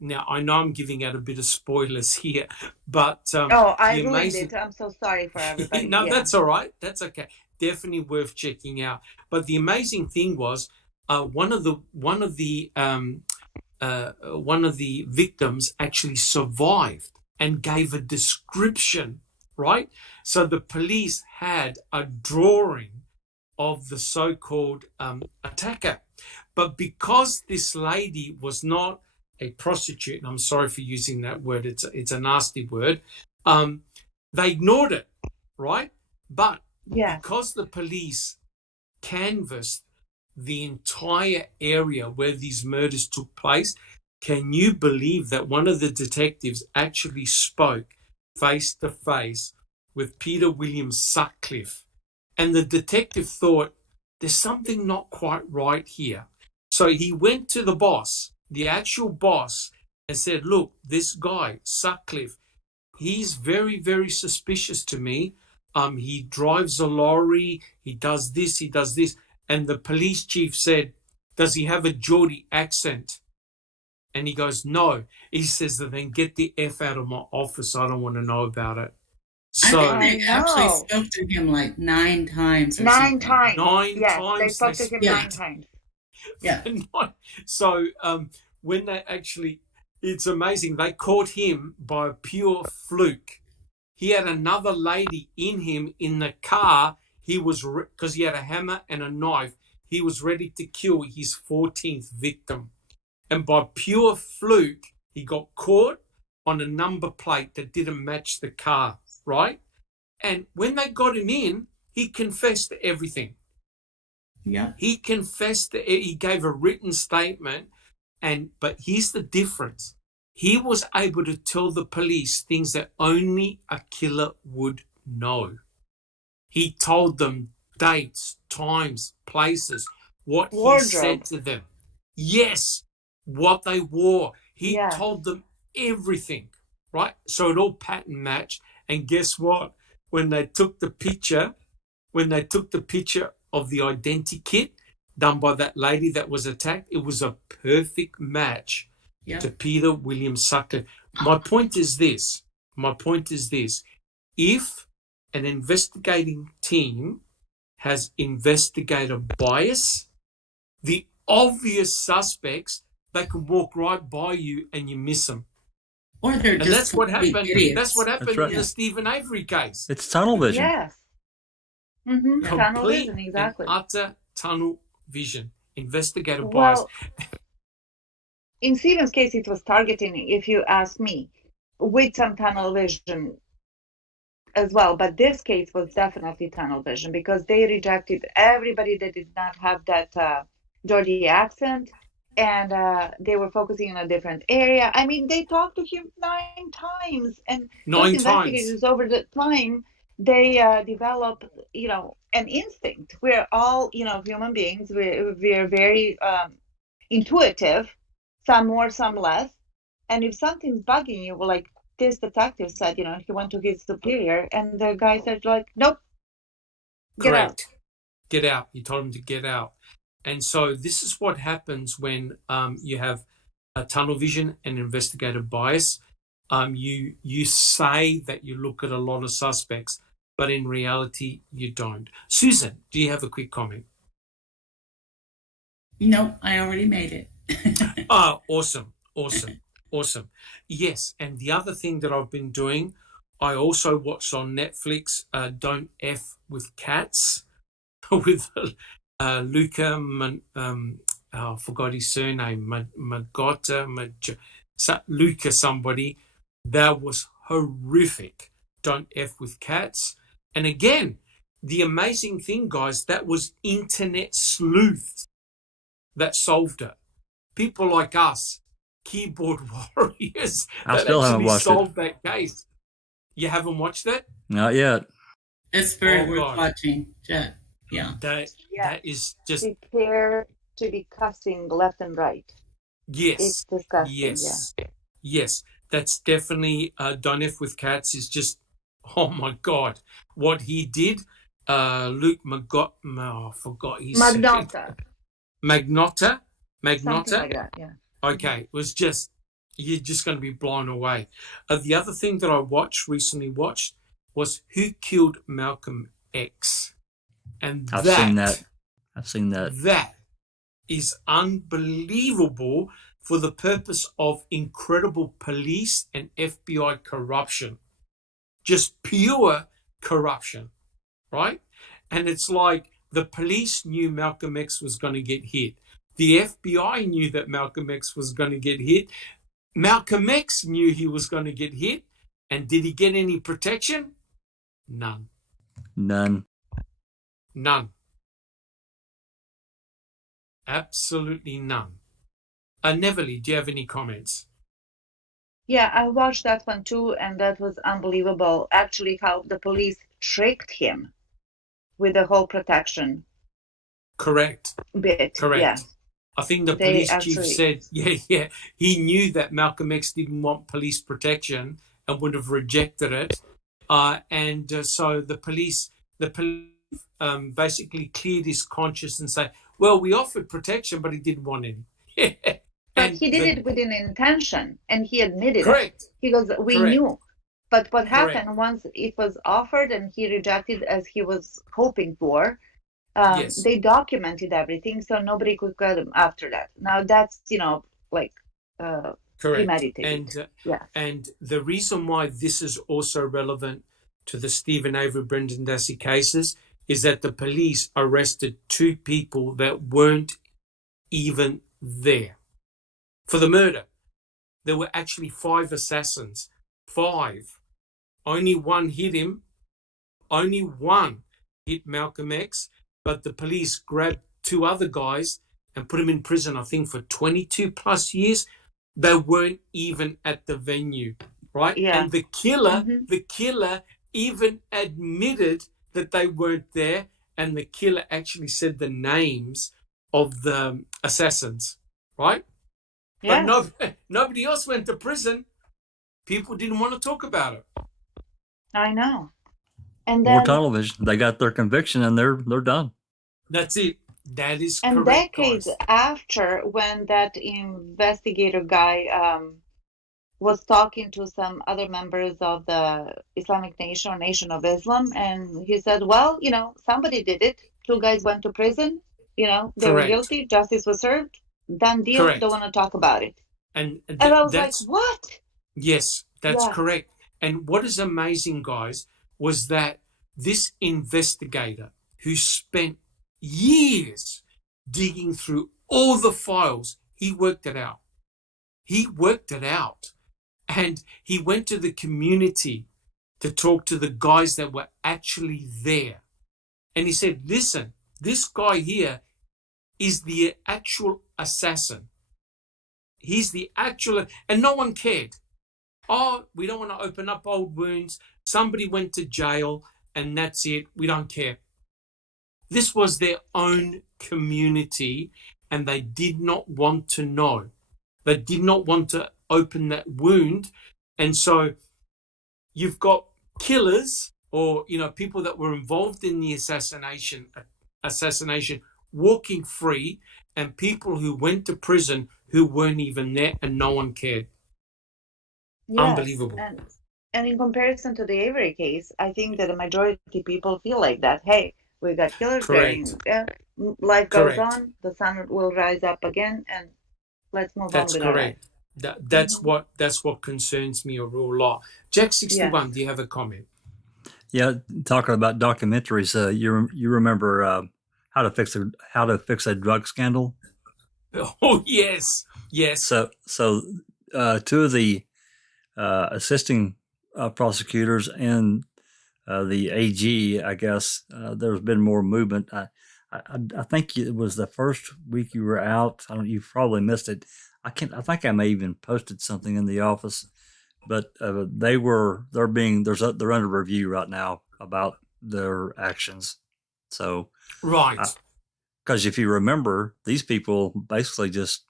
Now, I know I'm giving out a bit of spoilers here, but I ruined it. I'm so sorry for everybody. No, that's all right. That's okay. Definitely worth checking out. But the amazing thing was, one of the victims actually survived and gave a description, right? So the police had a drawing of the so-called attacker. But because this lady was not a prostitute, and I'm sorry for using that word, it's a nasty word, they ignored it, right? But because the police canvassed the entire area where these murders took place, can you believe that one of the detectives actually spoke face to face with Peter William Sutcliffe? And the detective thought, there's something not quite right here. So he went to the boss, the actual boss, and said, look, this guy, Sutcliffe, he's very, very suspicious to me. He drives a lorry, he does this. And the police chief said, does he have a Geordie accent? And he goes, no. He says, then get the F out of my office. I don't want to know about it. So, I think they actually spoke to him like 9 times. Nine times. They spoke to him 9 times. Yeah. So when they actually, it's amazing. They caught him by a pure fluke. He had another lady in him in the car. He was, because he had a hammer and a knife, he was ready to kill his 14th victim. And by pure fluke, he got caught on a number plate that didn't match the car, right? And when they got him in, he confessed to everything. Yeah. He confessed, he gave a written statement, but here's the difference. He was able to tell the police things that only a killer would know. He told them dates, times, places, what he said to them. Yes, what they wore. He told them everything, right? So it all pattern matched. And guess what? When they took the picture of the identikit done by that lady that was attacked, it was a perfect match to Peter William Sutcliffe. My point is this. If an investigating team has investigator bias, the obvious suspects, they can walk right by you and you miss them. Or they're just that's what happened. Idiots. That's what happened in the Stephen Avery case. It's tunnel vision. Yes. Mm-hmm. Tunnel vision, exactly. And utter tunnel vision. Investigator bias. In Stephen's case, it was targeting, if you ask me, with some tunnel vision as well. But this case was definitely tunnel vision because they rejected everybody that did not have that Geordie accent. And they were focusing on a different area. I mean, they talked to him 9 times. And those investigators over the time, they develop, an instinct. We're all, human beings. We're very intuitive, some more, some less. And if something's bugging you, well, like this detective said, he went to his superior, and the guy said, like, nope, get out. Get out. He told him to get out. And so this is what happens when you have a tunnel vision and investigative bias. You say that you look at a lot of suspects, but in reality, you don't. Susan, do you have a quick comment? No, I already made it. Oh, awesome. Yes, and the other thing that I've been doing, I also watched on Netflix, Don't F with Cats, with Luca, I forgot his surname, Luca somebody. That was horrific. Don't F with Cats. And again, the amazing thing, guys, that was internet sleuths that solved it. People like us, keyboard warriors, I that still haven't actually watched it. solved that case. You haven't watched it? Not yet. It's very Oh, worth God. watching. Yeah. That is just Prepare to be cussing left and right. yes, It's disgusting. yes. That's definitely Done with Cats is just, oh my God, what he did. Luke I forgot his Magnotta. Magnotta. Something like that. Yeah. Okay, it was just, you're just going to be blown away. The other thing that I recently watched was Who Killed Malcolm X, and I've seen that. That is unbelievable for the purpose of incredible police and FBI corruption, just pure corruption, right? And it's like the police knew Malcolm X was going to get hit. The FBI knew that Malcolm X was going to get hit. Malcolm X knew he was going to get hit. And did he get any protection? None. Absolutely none. Neverly, do you have any comments? Yeah, I watched that one too, and that was unbelievable. Actually, how the police tricked him with the whole protection Correct. bit. Correct. Yeah. I think the police chief said, he knew that Malcolm X didn't want police protection and would have rejected it. So the police basically cleared his conscience and say, well, we offered protection, but he didn't want any. But he did it with an intention, and he admitted correct. it. He goes, we Correct. knew. But what Correct. happened once it was offered and he rejected as he was hoping for, Yes. they documented everything, so nobody could get him after that. Now that's, Correct. premeditated. And the reason why this is also relevant to the Stephen Avery, Brendan Dassey cases is that the police arrested 2 people that weren't even there for the murder. There were actually 5 assassins. 5. Only one hit him. Only one hit Malcolm X, but the police grabbed 2 other guys and put them in prison, I think, for 22 plus years. They weren't even at the venue, right? Yeah. And the killer even admitted that they weren't there, and the killer actually said the names of the assassins, right? Yes. But nobody else went to prison. People didn't want to talk about it. I know. And then More television. They got their conviction and they're done. That's it. That is and correct, decades guys. after, when that investigator guy was talking to some other members of the Islamic Nation or Nation of Islam, and he said, well, somebody did it. 2 guys went to prison. They were Correct. guilty. Justice was served. Done deal. Correct. Don't want to talk about it. And I was like, what? Yes, that's Yeah. correct. And what is amazing, guys, was that this investigator who spent years digging through all the files, he worked it out. And he went to the community to talk to the guys that were actually there. And he said, listen, this guy here is the actual assassin. He's the actual, and no one cared. Oh, we don't want to open up old wounds. Somebody went to jail and that's it. We don't care. This was their own community and they did not want to know. They did not want to open that wound. And so you've got killers or, people that were involved in the assassination walking free, and people who went to prison who weren't even there and no one cared. Yes. Unbelievable. And in comparison to the Avery case, I think that the majority of people feel like that. Hey, we got killers. Correct. Life goes Correct. on. The sun will rise up again, and let's move That's on with correct. That's what concerns me a real lot. Jack 61, Do you have a comment? Yeah, talking about documentaries, you remember how to fix a drug scandal? Oh yes. So 2 of the assisting prosecutors and the AG, I guess there's been more movement. I think it was the first week you were out. I don't. You probably missed it. I think I may even posted something in the office, but they're under review right now about their actions. So Right. Because if you remember, these people basically just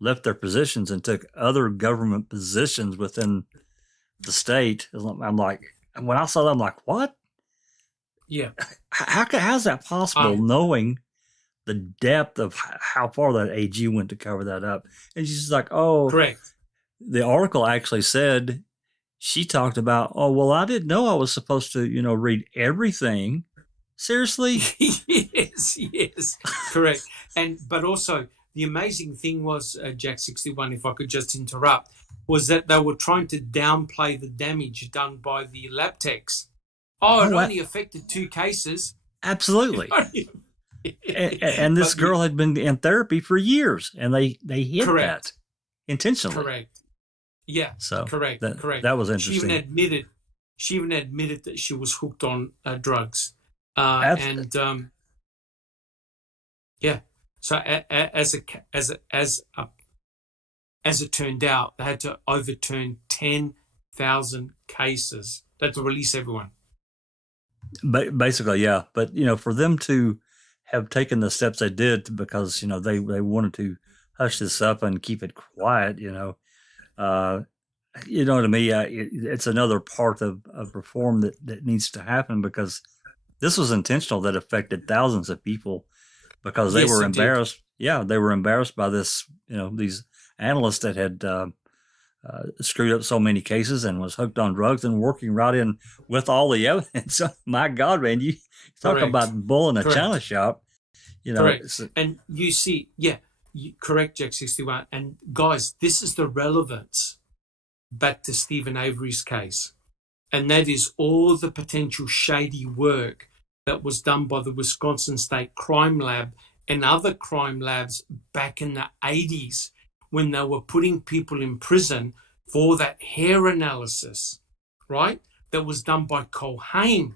left their positions and took other government positions within the state. I'm like, when I saw that, I'm like, what? Yeah. How's that possible, knowing the depth of how far that AG went to cover that up? And she's like, oh, correct. The article actually said, she talked about, oh, well, I didn't know I was supposed to, read everything. Seriously? yes, correct. But also the amazing thing was, Jack 61, if I could just interrupt, was that they were trying to downplay the damage done by the lab techs. It only affected 2 cases. Absolutely. and this girl had been in therapy for years, and they hid correct. that intentionally. Correct. Yeah. So correct. That was interesting. She even admitted that she was hooked on drugs. Yeah. So as it turned out, they had to overturn 10,000 cases. They had to release everyone. Basically, yeah. But for them to have taken the steps they did, because they wanted to hush this up and keep it quiet. To me, it's another part of reform that needs to happen, because this was intentional, that affected thousands of people, because they were embarrassed. Yeah, they were embarrassed by this, these analysts that had screwed up so many cases and was hooked on drugs and working right in with all the evidence. My God, man, you talk about bull in a china shop. Correct. And you see, correct, Jack 61. And guys, this is the relevance back to Stephen Avery's case. And that is all the potential shady work that was done by the Wisconsin State Crime Lab and other crime labs back in the 80s, when they were putting people in prison for that hair analysis, right? That was done by Culhane,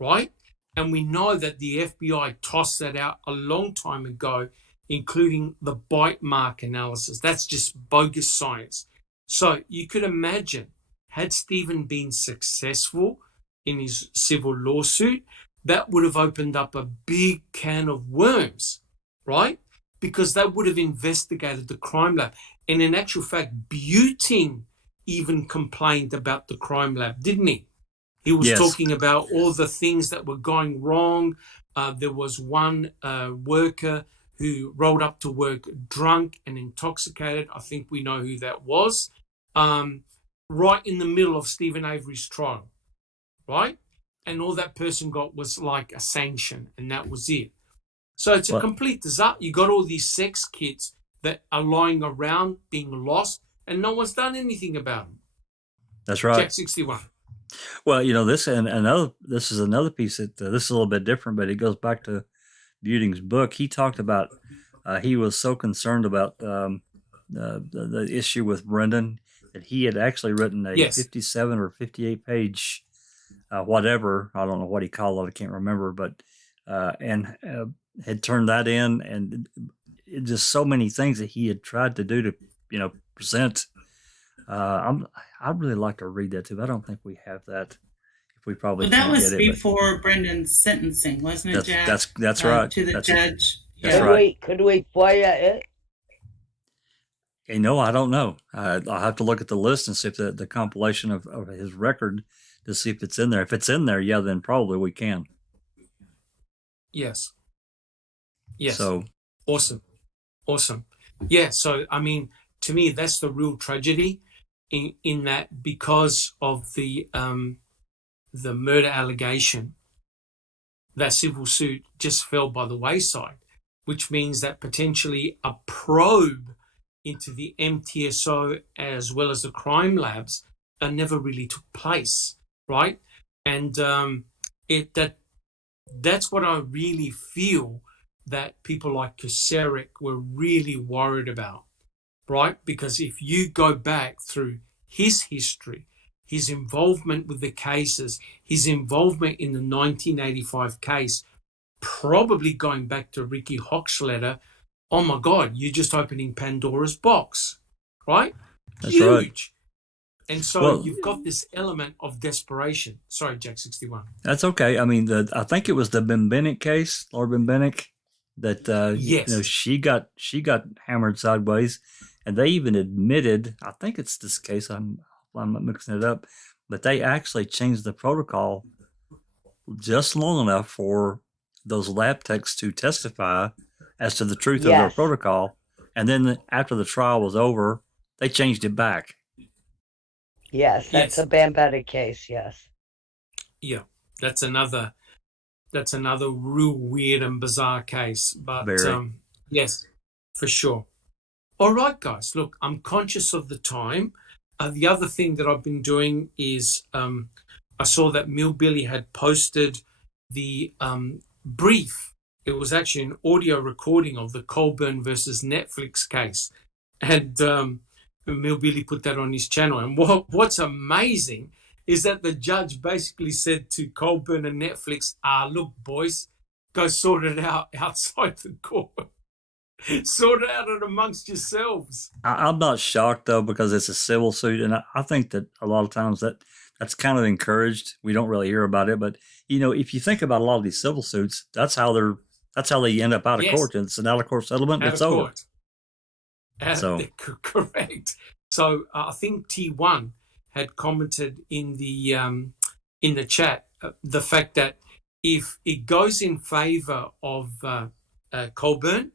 right? And we know that the FBI tossed that out a long time ago, including the bite mark analysis. That's just bogus science. So you could imagine, had Stephen been successful in his civil lawsuit, that would have opened up a big can of worms, right? Because they would have investigated the crime lab. And in actual fact, Buting even complained about the crime lab, didn't he? He was talking about all the things that were going wrong. There was one worker who rolled up to work drunk and intoxicated. I think we know who that was. Right in the middle of Stephen Avery's trial, right? And all that person got was like a sanction, and that was it. So it's a complete disaster. You got all these sex kids that are lying around being lost, and no one's done anything about them. That's right. Jack 61. Well, this is another piece that this is a little bit different, but it goes back to Buting's book. He talked about he was so concerned about the issue with Brendan that he had actually written a 57 or 58 page whatever, I don't know what he called it, I can't remember, but and had turned that in, and just so many things that he had tried to do to present. I'd really like to read that too. I don't think we have that. If we probably that was before Brendan's sentencing, wasn't it, Jack? That's right. To the judge. That's right. Could we FOIA it? I don't know. I'll have to look at the list and see if the compilation of his record, to see if it's in there. If it's in there, then probably we can. Yes. Yes. So awesome. Yeah. So I mean, to me, that's the real tragedy, in that because of the murder allegation, that civil suit just fell by the wayside, which means that potentially a probe into the MTSO as well as the crime labs never really took place, right? And that's what I really feel that people like Kosarik were really worried about, right? Because if you go back through his history, his involvement with the cases, his involvement in the 1985 case, probably going back to Ricky Hochschlatter. Oh my God, you're just opening Pandora's box, right? That's Huge. Right. And so you've got this element of desperation. Sorry, Jack 61. That's okay. I mean, I think it was the Bembenek case, Laura Bembenek, that yes. she got hammered sideways, and they even admitted. I think it's this case. I'm not mixing it up, but they actually changed the protocol just long enough for those lab techs to testify as to the truth of their protocol, and then after the trial was over, they changed it back. Yes, that's a Bembenek case. Yes. Yeah, that's another real weird and bizarre case. But yes, for sure. All right, guys. Look, I'm conscious of the time. The other thing that I've been doing is I saw that Millbilly had posted the brief. It was actually an audio recording of the Colburn versus Netflix case. And Millbilly put that on his channel. And what's amazing is that the judge basically said to Colburn and Netflix, look, boys, go sort it out outside the court. Sort it out amongst yourselves. I'm not shocked, though, because it's a civil suit. And I think that a lot of times that's kind of encouraged. We don't really hear about it. But, if you think about a lot of these civil suits, that's how they end up out of court. It's an out-of-court settlement. It's over. Correct. So I think T1 had commented in the chat the fact that if it goes in favor of Colburn,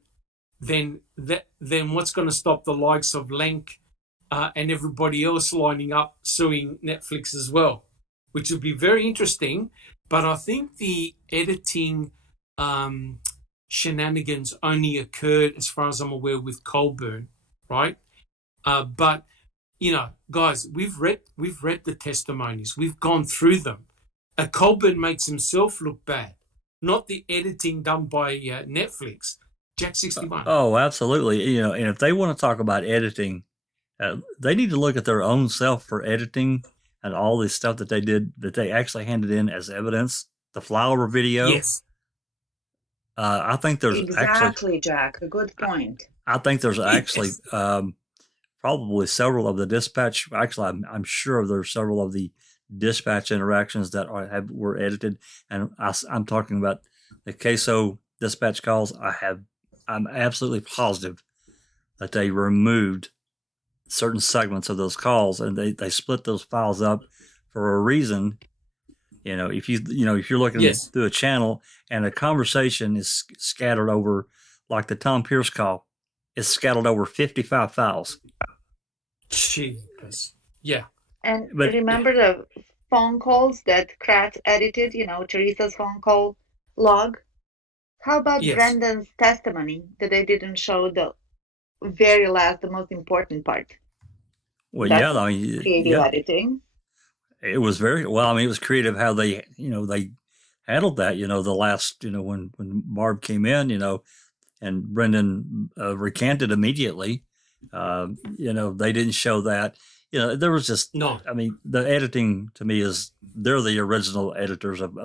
then what's going to stop the likes of Lenk and everybody else lining up suing Netflix as well, which would be very interesting. But I think the editing shenanigans only occurred, as far as I'm aware, with Colburn, right? But guys, we've read the testimonies. We've gone through them. Colburn makes himself look bad, not the editing done by Netflix. Jack 61. Oh, absolutely. And if they want to talk about editing, they need to look at their own self for editing and all this stuff that they did, that they actually handed in as evidence. The flower video. Yes. I think there's exactly, Jack. A good point. I think there's actually probably several of the dispatch. Actually, I'm sure there's several of the dispatch interactions that were edited, and I'm talking about the CASO dispatch calls. I'm absolutely positive that they removed certain segments of those calls, and they split those files up for a reason. If you're looking through a channel and a conversation is scattered over, like the Tom Pierce call, is scattered over 55 files. Jeez. Yeah. And remember the phone calls that Kratz edited, Teresa's phone call log? How about Brendan's testimony that they didn't show the very last, the most important part? Well, that's creative editing. It was very well. I mean, it was creative how they handled that. The last, when Barb came in, and Brendan recanted immediately. They didn't show that. There was just no. I mean, the editing to me they're the original editors of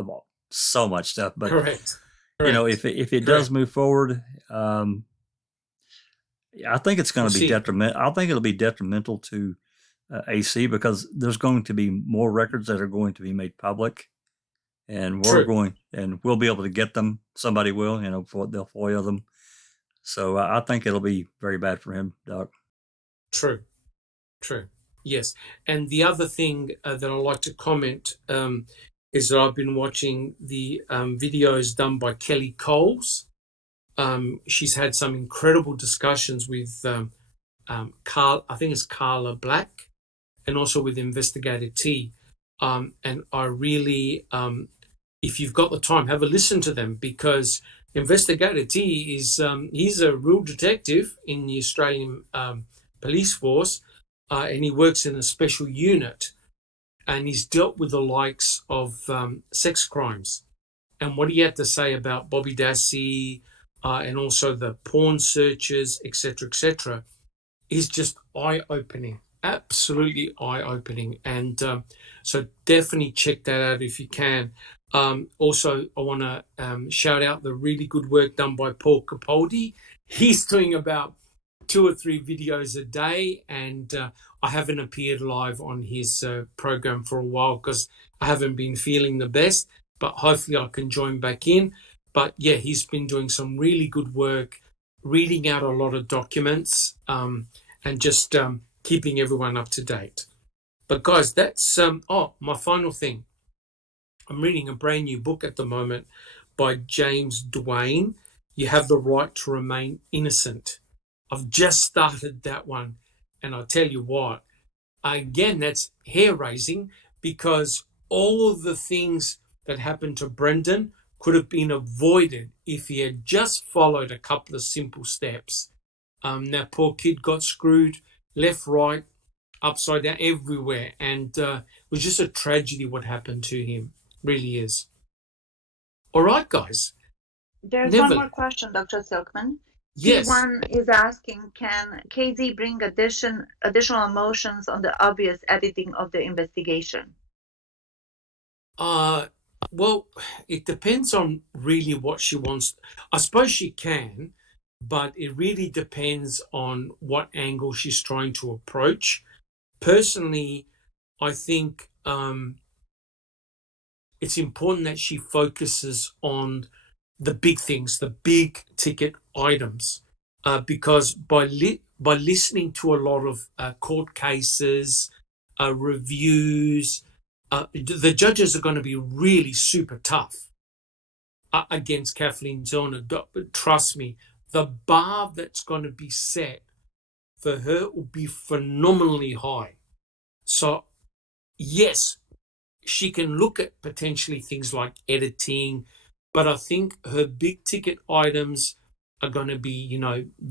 so much stuff. But correct. If it does move forward, I think it's going to be detrimental. I think it'll be detrimental to AC, because there's going to be more records that are going to be made public, and we'll be able to get them. Somebody will, they'll FOIA them. So I think it'll be very bad for him, Doc. True. Yes. And the other thing that I'd like to comment is that I've been watching the videos done by Kelly Coles. She's had some incredible discussions with Carl, I think it's Carla Black, and also with Investigator T. And I really, if you've got the time, have a listen to them, because Investigator T is he's a real detective in the Australian police force, and he works in a special unit, and he's dealt with the likes of sex crimes. And what he had to say about Bobby Dassey and also the porn searches, etc., is just eye-opening, absolutely eye-opening. And so definitely check that out if you can. Also, I want to shout out the really good work done by Paul Capaldi. He's doing about 2 or 3 videos a day, and I haven't appeared live on his program for a while because I haven't been feeling the best, but hopefully I can join back in. But yeah, he's been doing some really good work, reading out a lot of documents, and just keeping everyone up to date. But guys, that's my final thing. I'm reading a brand new book at the moment by James Duane. You Have the Right to Remain Innocent. I've just started that one, and I'll tell you what, again, that's hair-raising because all of the things that happened to Brendan could have been avoided if he had just followed a couple of simple steps. That poor kid got screwed left, right, upside down, everywhere, and it was just a tragedy what happened to him. Really is. All right, guys. There's one more question, Dr. Silkman. Yes. T1 is asking, can KZ bring additional emotions on the obvious editing of the investigation? Well, it depends on really what she wants. I suppose she can, but it really depends on what angle she's trying to approach. Personally, I think it's important that she focuses on the big things, the big ticket items, because by listening to a lot of court cases, reviews, the judges are going to be really super tough against Kathleen Zellner. But trust me, the bar that's going to be set for her will be phenomenally high. So, yes, she can look at potentially things like editing, but I think her big ticket items are going to be,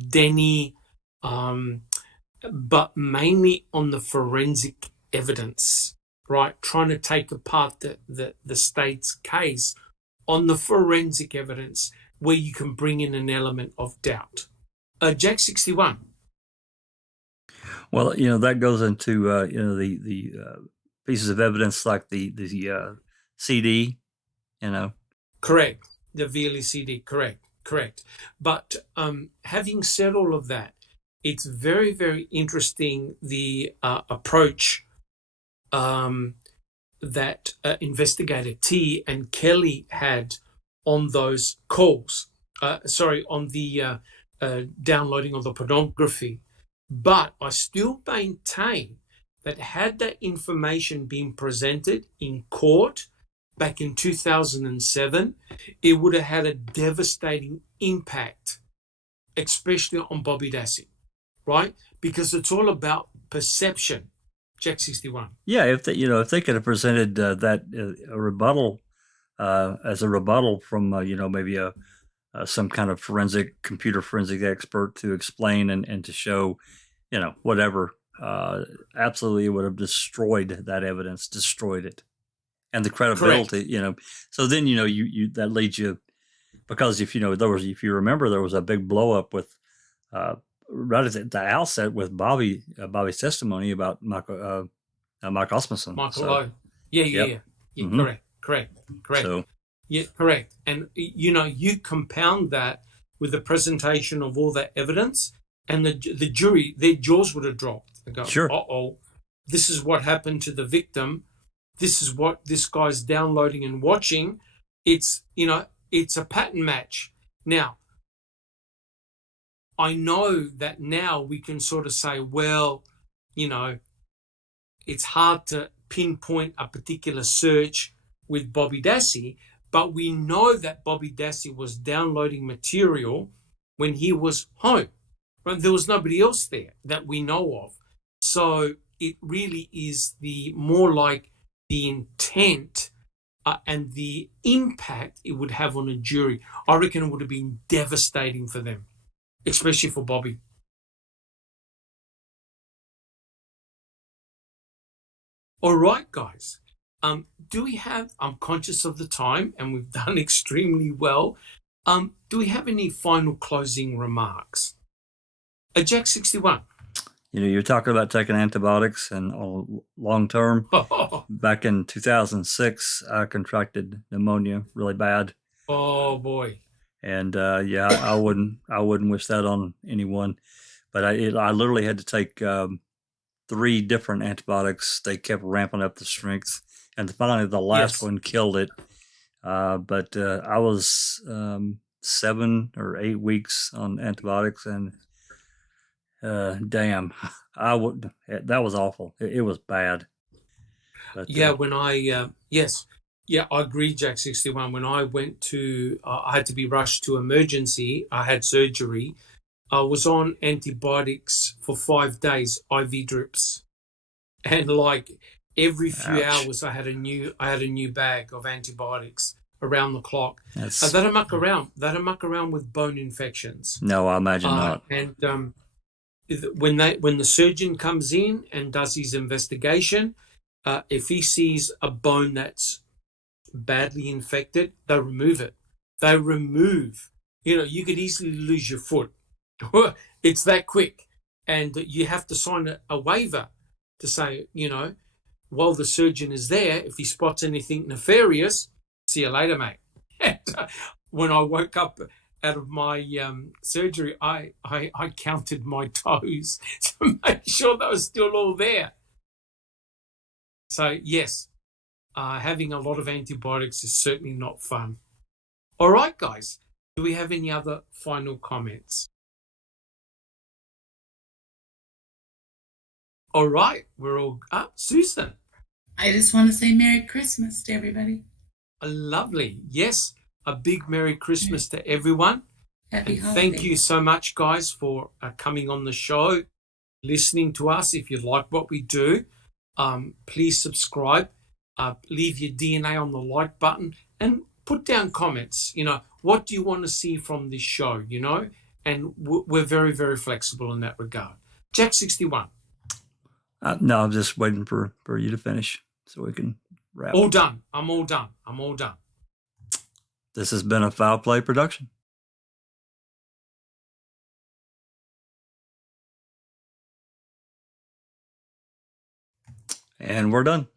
Denny, but mainly on the forensic evidence, right? Trying to take apart the state's case on the forensic evidence where you can bring in an element of doubt. Jack 61. Well, that goes into, the pieces of evidence like the CD, Correct. The VLE CD, correct. But having said all of that, it's very, very interesting the approach that Investigator T and Kelly had on those calls. On the downloading of the pornography. But I still maintain that had that information been presented in court back in 2007, it would have had a devastating impact, especially on Bobby Dassey, right? Because it's all about perception. Jack 61. Yeah, if they could have presented that a rebuttal as a rebuttal from maybe some kind of computer forensic expert to explain and to show whatever, absolutely it would have destroyed that evidence, destroyed it, and the credibility. Correct. So then you that leads you, because if you remember there was a big blow up with right at the outset with Bobby's testimony about Michael Osmundson. Michael Lowe. Yeah. Mm-hmm. Correct. So, yeah, correct. And you compound that with the presentation of all that evidence, and the jury, their jaws would have dropped. They go, sure. Uh-oh, this is what happened to the victim. This is what this guy's downloading and watching. It's a pattern match. Now, I know that now we can sort of say, well, it's hard to pinpoint a particular search with Bobby Dassey, but we know that Bobby Dassey was downloading material when he was home. Right? There was nobody else there that we know of. So it really is more like the intent and the impact it would have on a jury. I reckon it would have been devastating for them, especially for Bobby. All right, guys. I'm conscious of the time, and we've done extremely well. Do we have any final closing remarks? Jack 61. you're talking about taking antibiotics and long term. Back in 2006, I contracted pneumonia really bad. Oh boy! And I wouldn't wish that on anyone. But I literally had to take 3 different antibiotics. They kept ramping up the strength, and finally the last one killed it. But I was 7 or 8 weeks on antibiotics, and damn, that was awful. It was bad. But, when I I agree, Jack 61. When I went to, I had to be rushed to emergency. I had surgery. I was on antibiotics for 5 days, IV drips, and like every few hours, I had a new bag of antibiotics around the clock. They don't muck around. They don't muck around with bone infections. No, I imagine not. And when the surgeon comes in and does his investigation, if he sees a bone that's badly infected, they remove it. They remove. You could easily lose your foot. It's that quick, and you have to sign a waiver to say, while the surgeon is there, if he spots anything nefarious, see you later, mate. And, when I woke up out of my surgery, I counted my toes to make sure they were still all there. So yes, having a lot of antibiotics is certainly not fun. All right, guys, do we have any other final comments? All right, we're all up. Susan. I just want to say Merry Christmas to everybody. Lovely. Yes, a big Merry Christmas to everyone. Happy holidays. Thank you so much, guys, for coming on the show, listening to us. If you like what we do, please subscribe, leave your DNA on the like button, and put down comments. What do you want to see from this show, And we're very, very flexible in that regard. Jack 61. No, I'm just waiting for you to finish so we can wrap. All done. I'm all done. This has been a Foul Play production. And we're done.